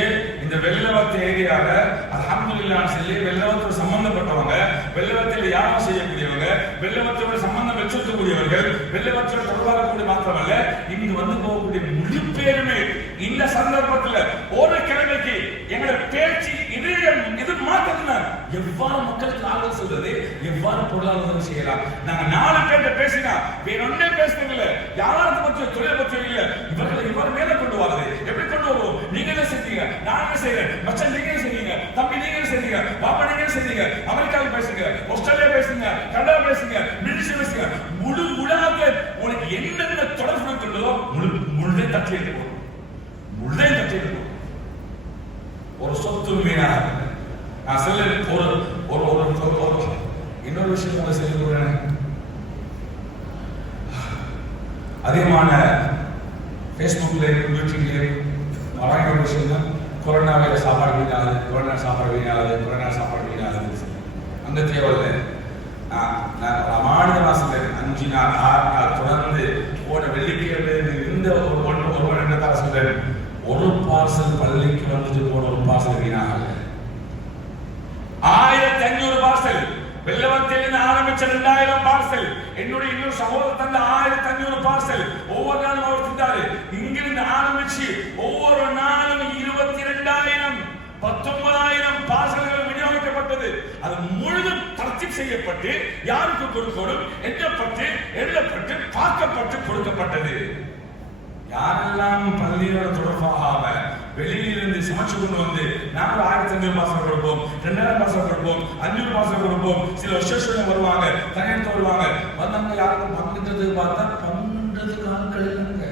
இந்த வெள்ளவத்த ஏரியால அல்ஹம்துலில்லாஹ் சொல்லி வெள்ளவத்தோடு சம்பந்தப்பட்டவங்க, வெள்ளவத்தில் யாரும் செய்யக்கூடியவங்க, வெள்ளவத்தோடு சம்பந்தம் வச்சிருக்கக்கூடியவர்கள், வெள்ளவத்தோடு தொடர்பாகக்கூடிய மாத்திரமல்ல, இங்கு வந்து போகக்கூடிய முழு பேருமே இந்த சந்தர்ப்பத்தில் ஒரு கிழமைக்கு எங்களை பேச்சு இது மாற்றத்தினா எவ்வாறு மக்களுக்கு ஆதரவு சொல்றது, எவ்வாறு பொருளாதாரம் செய்யலாம். நாங்க 4 பேர்கிட்ட பேசினா வேற ஒன்னே பேசுறதில்ல, யாராவது பற்றி தொழிலை பற்றி இல்ல, இவர்களை இவ்வாறு மேல கொண்டு வரது எப்படி கொண்டு வருவோம்? நீங்களே செஞ்சீங்க, நானே செய்யறேன், மச்சன் நீங்களே செஞ்சீங்க, தம்பி நீங்களே செஞ்சீங்க, பாப்பா நீங்களே செஞ்சீங்க, அமெரிக்காவில் பேசுங்க, ஆஸ்திரேலியா பேசுங்க, கனடா பேசுங்க, பிரிட்டிஷ் பேசுங்க, முழு உலகத்தில் உனக்கு என்னென்ன தொடர்பு இருக்கின்றதோ முழுதே தட்டி எடுப்போம், முழுதே தட்டி எடுப்போம். ஒரு சொத்து வீணாக நான் சொல்ல இன்னொரு விஷயம் சொல்லிக் அதிகமான ஃபேஸ்புக்ல யூடியூப்ல வராங்க ஒரு விஷயம் தான், கொரோனாவில் சாப்பாடு வீணாகுது, கொரோனா சாப்பாடு வீணாகுது, கொரோனா சாப்பாடு வீணாகுது. அந்த தேவையில்லை. நான் மாநில மாசத்துல 5 நாள் 6 நாள் தொடர்ந்து போன வெள்ளிக்கிழமை இருந்த ஒரு வருடத்தால் சொல்றேன், ஒரு பார்சல் பள்ளிக்கு வந்துட்டு போன ஒரு பார்சல் வீணாகல. 1500 பார்சல் வெள்ளவத்தில் ஆரம்பிச்ச 2000 பார்சல், என்னுடைய இன்னொரு சகோதரர் தந்த 1500 பார்சல். ஒவ்வொரு நாளும் அவர் திட்டாரு, இங்கிருந்து ஆரம்பிச்சு ஒவ்வொரு நாளும் 22,000 19,000 பார்சல்கள் விநியோகிக்கப்பட்டது. அது முழுதும் தர்த்தீப் செய்யப்பட்டு யாருக்கு கொடுக்கணும், எண்ணப்பட்டு எழுதப்பட்டு பார்க்கப்பட்டு கொடுக்கப்பட்டது. யாரெல்லாம் பள்ளியோட தொடர்பாக வெளியிலிருந்து சமைச்சு கொண்டு வந்து நாங்கள் 1500 பார்சல் கொடுப்போம், 2000 பார்சல் கொடுப்போம், 500 பார்சல் கொடுப்போம். சில விசேஷம் வருவாங்க, தனியெடுத்து வருவாங்க, வந்தாங்க யாருக்கும் பங்குன்றது பார்த்தா பங்குன்றதுக்கு ஆட்கள் இல்லைங்க,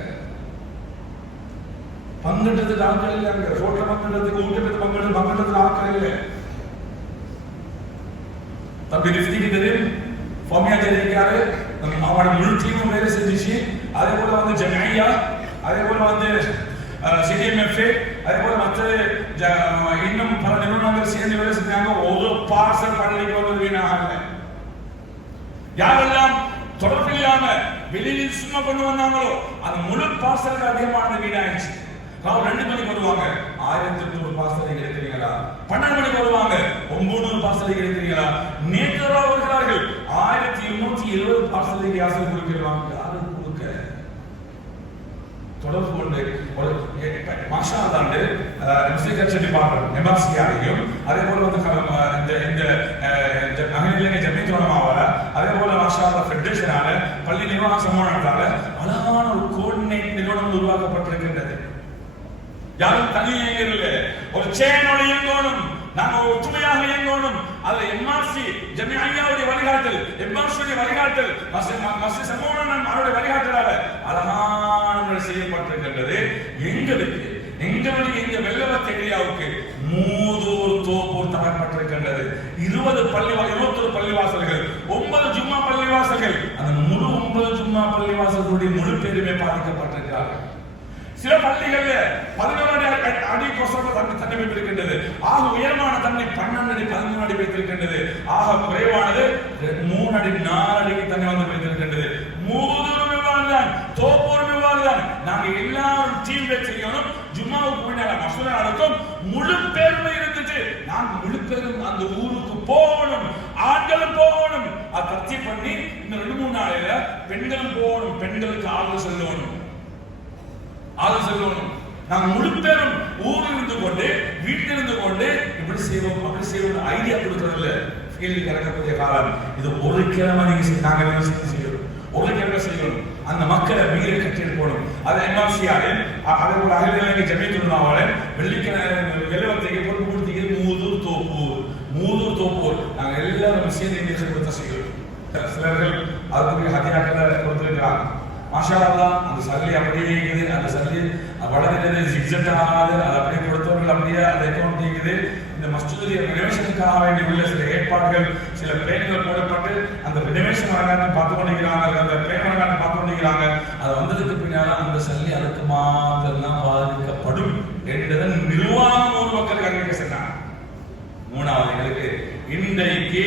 பங்குன்றதுக்கு ஆட்கள் இல்லைங்க, ரோட்ல பங்குன்றதுக்கு ஊட்டத்துக்கு பங்குன்றதுக்கு ஆட்கள் இல்லை. தம்பி ரிஃப்திக்கு தெரியும், ஃபோமியா தெரிவிக்காரு, அவனோட முழு டீமும் வேலை செஞ்சிச்சு. அதே போல வந்து ஜமையா, அதே போல வந்து சிடிஎம்எஃப், அதே போல மற்ற இன்னும் பல நிறுவனங்கள் சேர்ந்து வேலை செஞ்சாங்க. ஒரு பார்சல் பள்ளிக்கு வந்து வீணாக யாரெல்லாம் தொடர்பு இல்லாம வெளியில் சும்மா கொண்டு வந்தாங்களோ அது முழு பார்சலுக்கு அதிகமானது வீணாயிடுச்சு. 2 மணிக்கு வருவாங்க, 1800 பார்சல் கிடைக்கிறீங்களா? 12 மணிக்கு வருவாங்க, 900 பார்சல் கிடைக்கிறீங்களா? நேற்று வருகிறார்கள், 1270 பார்சல் யாசல் கொடுக்கிறாங்க. யாரும் கொடுக்க தொடர்பு கொண்டு ஒரு மாஷா அல்லாண்டு முஸ்லிம் கல்ச்சர் டிபார்ட்மெண்ட் எம்ஆர்சியாரையும், அதே போல வந்து இந்த அகில ஜமீத் உலமாவால, அதே போல மாஷா அல்லா ஃபெடரேஷனால, பள்ளி நிர்வாக சம்மேளனத்தால அழகான ஒரு கோஆர்டினேட் நிறுவனம் உருவாக்கப்பட்டிருக்கின்றது. யாரும் தனி இயங்கவில்லை, ஒரு சேனோட இயங்கணும், நாங்க ஒற்றுமையாக இயங்கணும். அதுல எம்ஆர்சி ஜமியாவுடைய வழிகாட்டல், எம்ஆர்சியுடைய வழிகாட்டல், மஸ்ஜித் சமூகம் அவருடைய வழிகாட்டலால அழகான செய்யப்பட்ட இருக்கின்றது. எங்களுடைய இந்த வெள்ளவத்த ஏரியாவுக்கு மூதூர் தோப்பூர் தரப்பட்டிருக்கின்றது. 21 பள்ளிவாசல்கள், 9 ஜும்மா பள்ளிவாசல்கள். அந்த முழு 9 ஜும்மா பள்ளிவாசல்களுடைய முழு பேருமே பாதிக்கப்பட்டிருக்கிறார்கள். சில பள்ளிகளில் 11 அடி தண்ணி வைத்திருக்கின்றது. ஆக உயரமான தண்ணி 12 அடி 13 அடி வைத்திருக்கின்றது. ஆக குறைவானது 3 அடி 4 அடிக்கு தண்ணி வந்து வைத்திருக்கின்றது. மூதூர் விவாதம், தோப்பூர் விவாதம். நாங்க எல்லாரும் டீம் பேக் செய்யணும். ஜும்மாவுக்கு முன்னால மசூரா நடக்கும். முழு பேருமே இருந்துட்டு நாங்க முழு பேரும் அந்த ஊருக்கு போகணும், ஆண்களும் போகணும். அதை தத்தி பண்ணி இந்த 2-3 நாளையில பெண்களும் போகணும். பெண்களுக்கு ஆதரவு செல்லணும். நாங்க முழு பேரும் ஊரில் இருந்து கொண்டு வீட்டில் இருந்து கொண்டு இப்படி செய்வோம் அப்படி செய்வோம் ஐடியா கொடுக்கறதில்ல. கேள்வி கறக்கக்கூடிய காலம் இது. ஒரு கிழமை நீங்க நாங்க செய்யணும், ஒரு கிழமை செய்யணும். அந்த மக்களை மீறி கட்டியிருக்கணும். அது எம்ஆர்சிஆர் அதே போல அகில ஜமீத்துல்லாவால வெள்ளிக்கிழமை வெள்ளவத்தைக்கு பொறுப்பு கொடுத்தீங்க. மூதூர் தோப்பூர் நாங்க எல்லாரும் சேர்ந்து இந்த செய்யணும். சிலர்கள் அதுக்குரிய ஹதியாக்களை கொடுத்திருக்கிறாங்க. மாஷா அல்லாஹ், அந்த சல்லி அப்படியே இருக்குது. அந்த சல்லி வளர்ந்தது ஜிக்ஸட் ஆகாது. அது அப்படியே கொடுத்தவர்கள் அப்படியே அதை அக்கௌண்ட் இருக்குது. இந்த மஸ்ஜிதுடைய ரினோவேஷனுக்காக வேண்டி உள்ள சில ஏற்பாடுகள், சில பிளேன்கள் போடப்பட்டு அந்த ரினோவேஷன் வரலாறு பார்த்து கொண்டிருக்கிறாங்க. அந்த பிளேன் வரலாறு பார்த்து கொண்டிருக்கிறாங்க. அது வந்ததுக்கு பின்னால அந்த சல்லி அதுக்கு மாத்திரம் பாதிக்கப்படும் என்றதன் நிர்வாகம் ஒரு மக்களுக்கு அங்கே சொன்னாங்க. 3வது எங்களுக்கு இன்றைக்கு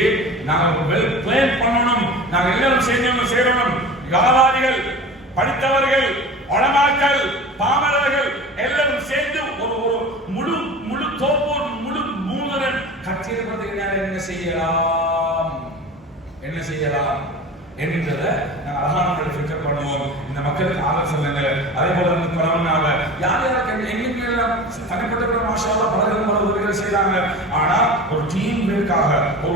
நாங்கள் பிளான் பண்ணணும். நாங்கள் எல்லாரும் செய்யணும். வியாபாரிகள், படித்தவர்கள், உலமாக்கள், பாமரர்கள் எல்லாரும் சேர்ந்து ஒரு முழு தோப்பூர் முழு மூலரன் கட்டியிருப்பதற்கு என்ன செய்யலாம் என்கிறத நாங்கள் அழகான ஃபிக்கர் பண்ணுவோம். இந்த மக்களுக்கு ஆதரவு சொல்லுங்க. அதே போல வந்து கொரோனாவ யார் எங்கெல்லாம் தனிப்பட்ட மாஷாவா பல உதவிகள் செய்யறாங்க. ஆனா ஒரு டீம் பேருக்காக ஒரு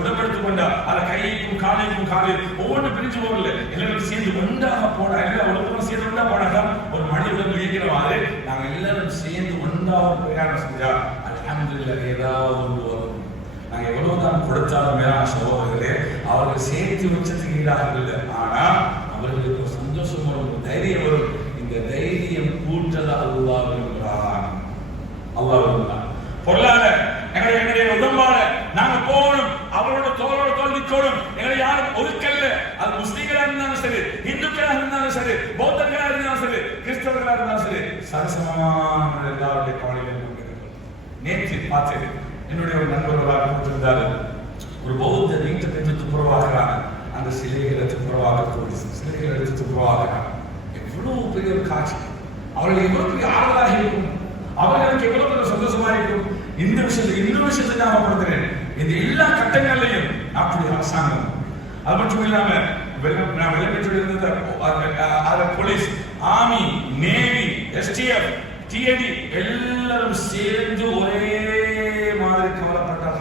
உடம்பெடுத்துக் கொண்ட அதை கைக்கும் காலைக்கும் காலை ஒவ்வொன்று பிரிஞ்சு போகல. எல்லாரும் சேர்ந்து ஒன்றாக போனா, எல்லா உலகமும் சேர்ந்து ஒன்றா போனாதான் ஒரு மனித உடம்பு இயக்கிறவாறு நாங்க எல்லாரும் சேர்ந்து ஒன்றாக பிரயாணம் செஞ்சா அல்ஹம்துலில்லாஹ் ஏதாவது வரும். நாங்க எவ்வளவுதான் கொடுத்தாலும் மேலான சகோதரர்களே, அவர்கள் சேர்த்து வச்சதுக்கு ஈடாக இல்லை. ஆனா அவர்களுக்கு ஒரு சந்தோஷம் வரும், தைரியம் வரும். இந்த தைரியம் கூட்டத அல்லாஹ் விரும்புகிறான். பொருளாதார எங்களுடைய உடம்பால நாங்க போகணும். அவரோட தோளோட நிற்கணும். எங்களை யாரும் ஒதுக்கல்ல. அது முஸ்லிம்களா இருந்தாலும் சரி, இந்துக்களா இருந்தாலும் சரி, பௌத்தர்களா இருந்தாலும் சரி, கிறிஸ்தவர்களா இருந்தாலும் சரி, சரிசமமான எல்லாருடைய கவலைகளும் நேற்று பார்த்தது. என்னுடைய ஒரு நண்பர்களாக கொடுத்திருந்தாரு. ஒரு பௌத்த வீட்டை எடுத்து துப்புரவாகிறாங்க. அந்த சிலைகளை துப்புரவாகிறாங்க. எவ்வளவு பெரிய ஒரு காட்சி! அவர்கள் எவ்வளவு பெரிய ஆறுதலாக இருக்கும், அவர்களுக்கு எவ்வளவு பெரிய சந்தோஷமா இருக்கும். இந்த விஷயத்தை ஞாபகப்படுத்துகிறேன். இந்த எல்லா கட்டங்களையும் அப்படி அரசாங்கம், அது மட்டும் இல்லாம police, army, navy, SDF, TAD எல்லாரும் சேர்ந்து ஒரே மாதிரி கவலைப்பட்டால்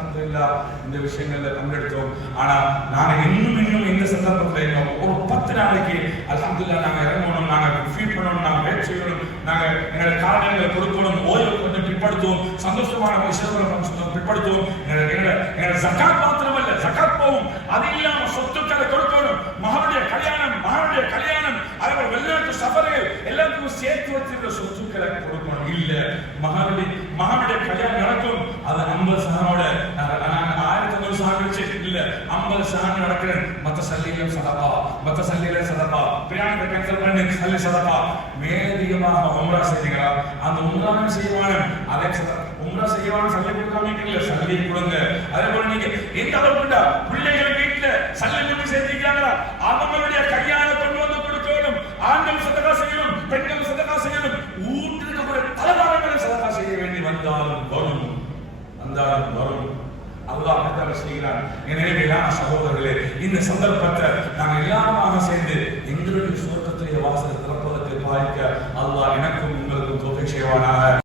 இந்த விஷயங்கள்ல பங்கெடுத்தோம். ஆனா நாங்க இன்னும் இந்த சந்தர்ப்பத்தில் ஒரு 10 நாளைக்கு அல்ஹம்துலில்லாஹ் நாங்க இறங்கணும், நாங்க ஃபீல் பண்ணணும், நாங்க வேட் செய்யணும், நாங்க எங்களை காரணங்களை கொடுக்கணும், ஓய்வு கொஞ்சம் பிற்படுத்துவோம், சந்தோஷமான விஷயங்களை பிற்படுத்துவோம். எங்களை ஜகாத் மாத்திரமல்ல, ஜகாத் போகும், அது இல்லாம சொத்துக்களை கொடுக்கணும். மகனுடைய கல்யாணம் அதேபோல் வெளிநாட்டு சபர்கள் எல்லாத்துக்கும் சேர்த்து வச்சிருக்கிற சொத்துக்களை கொடுக்கணும். இல்ல மகனுடைய கல்யாணம் நடக்கும், அது 50 சகனோட 1050 சகன் வச்சு இல்ல 50 சகன் நடக்கிறேன். மத்த சல்லியிலும் சதகா பிரயாணத்தை கேன்சல் பண்ணி சல்லி சதகா. மேலதிகமாக உம்ரா செய்தீங்களா, அந்த உம்ராவும் செய்வான அதே உம்ரா செய்வான சல்லி கொடுக்காம இல்ல, சல்லி கொடுங்க. அதே போல நீங்க எந்த அளவுக்கு பிள்ளைகள் வீட்டுல சல்லி கொண்டு சேர்த்திருக்காங்களா, அவங்களுடைய கல்யாணம் கொண்டு வந்து கொடுக்கணும். ஆண்கள் சதகா செய்யணும், பெண்கள் சதகா செய்யணும். ஊற்றுக்கு கூட தலைவாரங்களை சதகா செய்ய வேண்டி வந்தாலும் வரும். அல்லாஹ் அப்படித்தான் செய்கிறான். எனவே சகோதரர்களே, இந்த சந்தர்ப்பத்தை நாங்கள் எல்லாருமாக சேர்ந்து எங்களுடைய சுவர்க்கத்துடைய வாசலை திறப்பதற்கு பாய்க்க அல்லாஹ் எனக்கும் உங்களுக்கும் தௌஃபீக் செய்வானாக.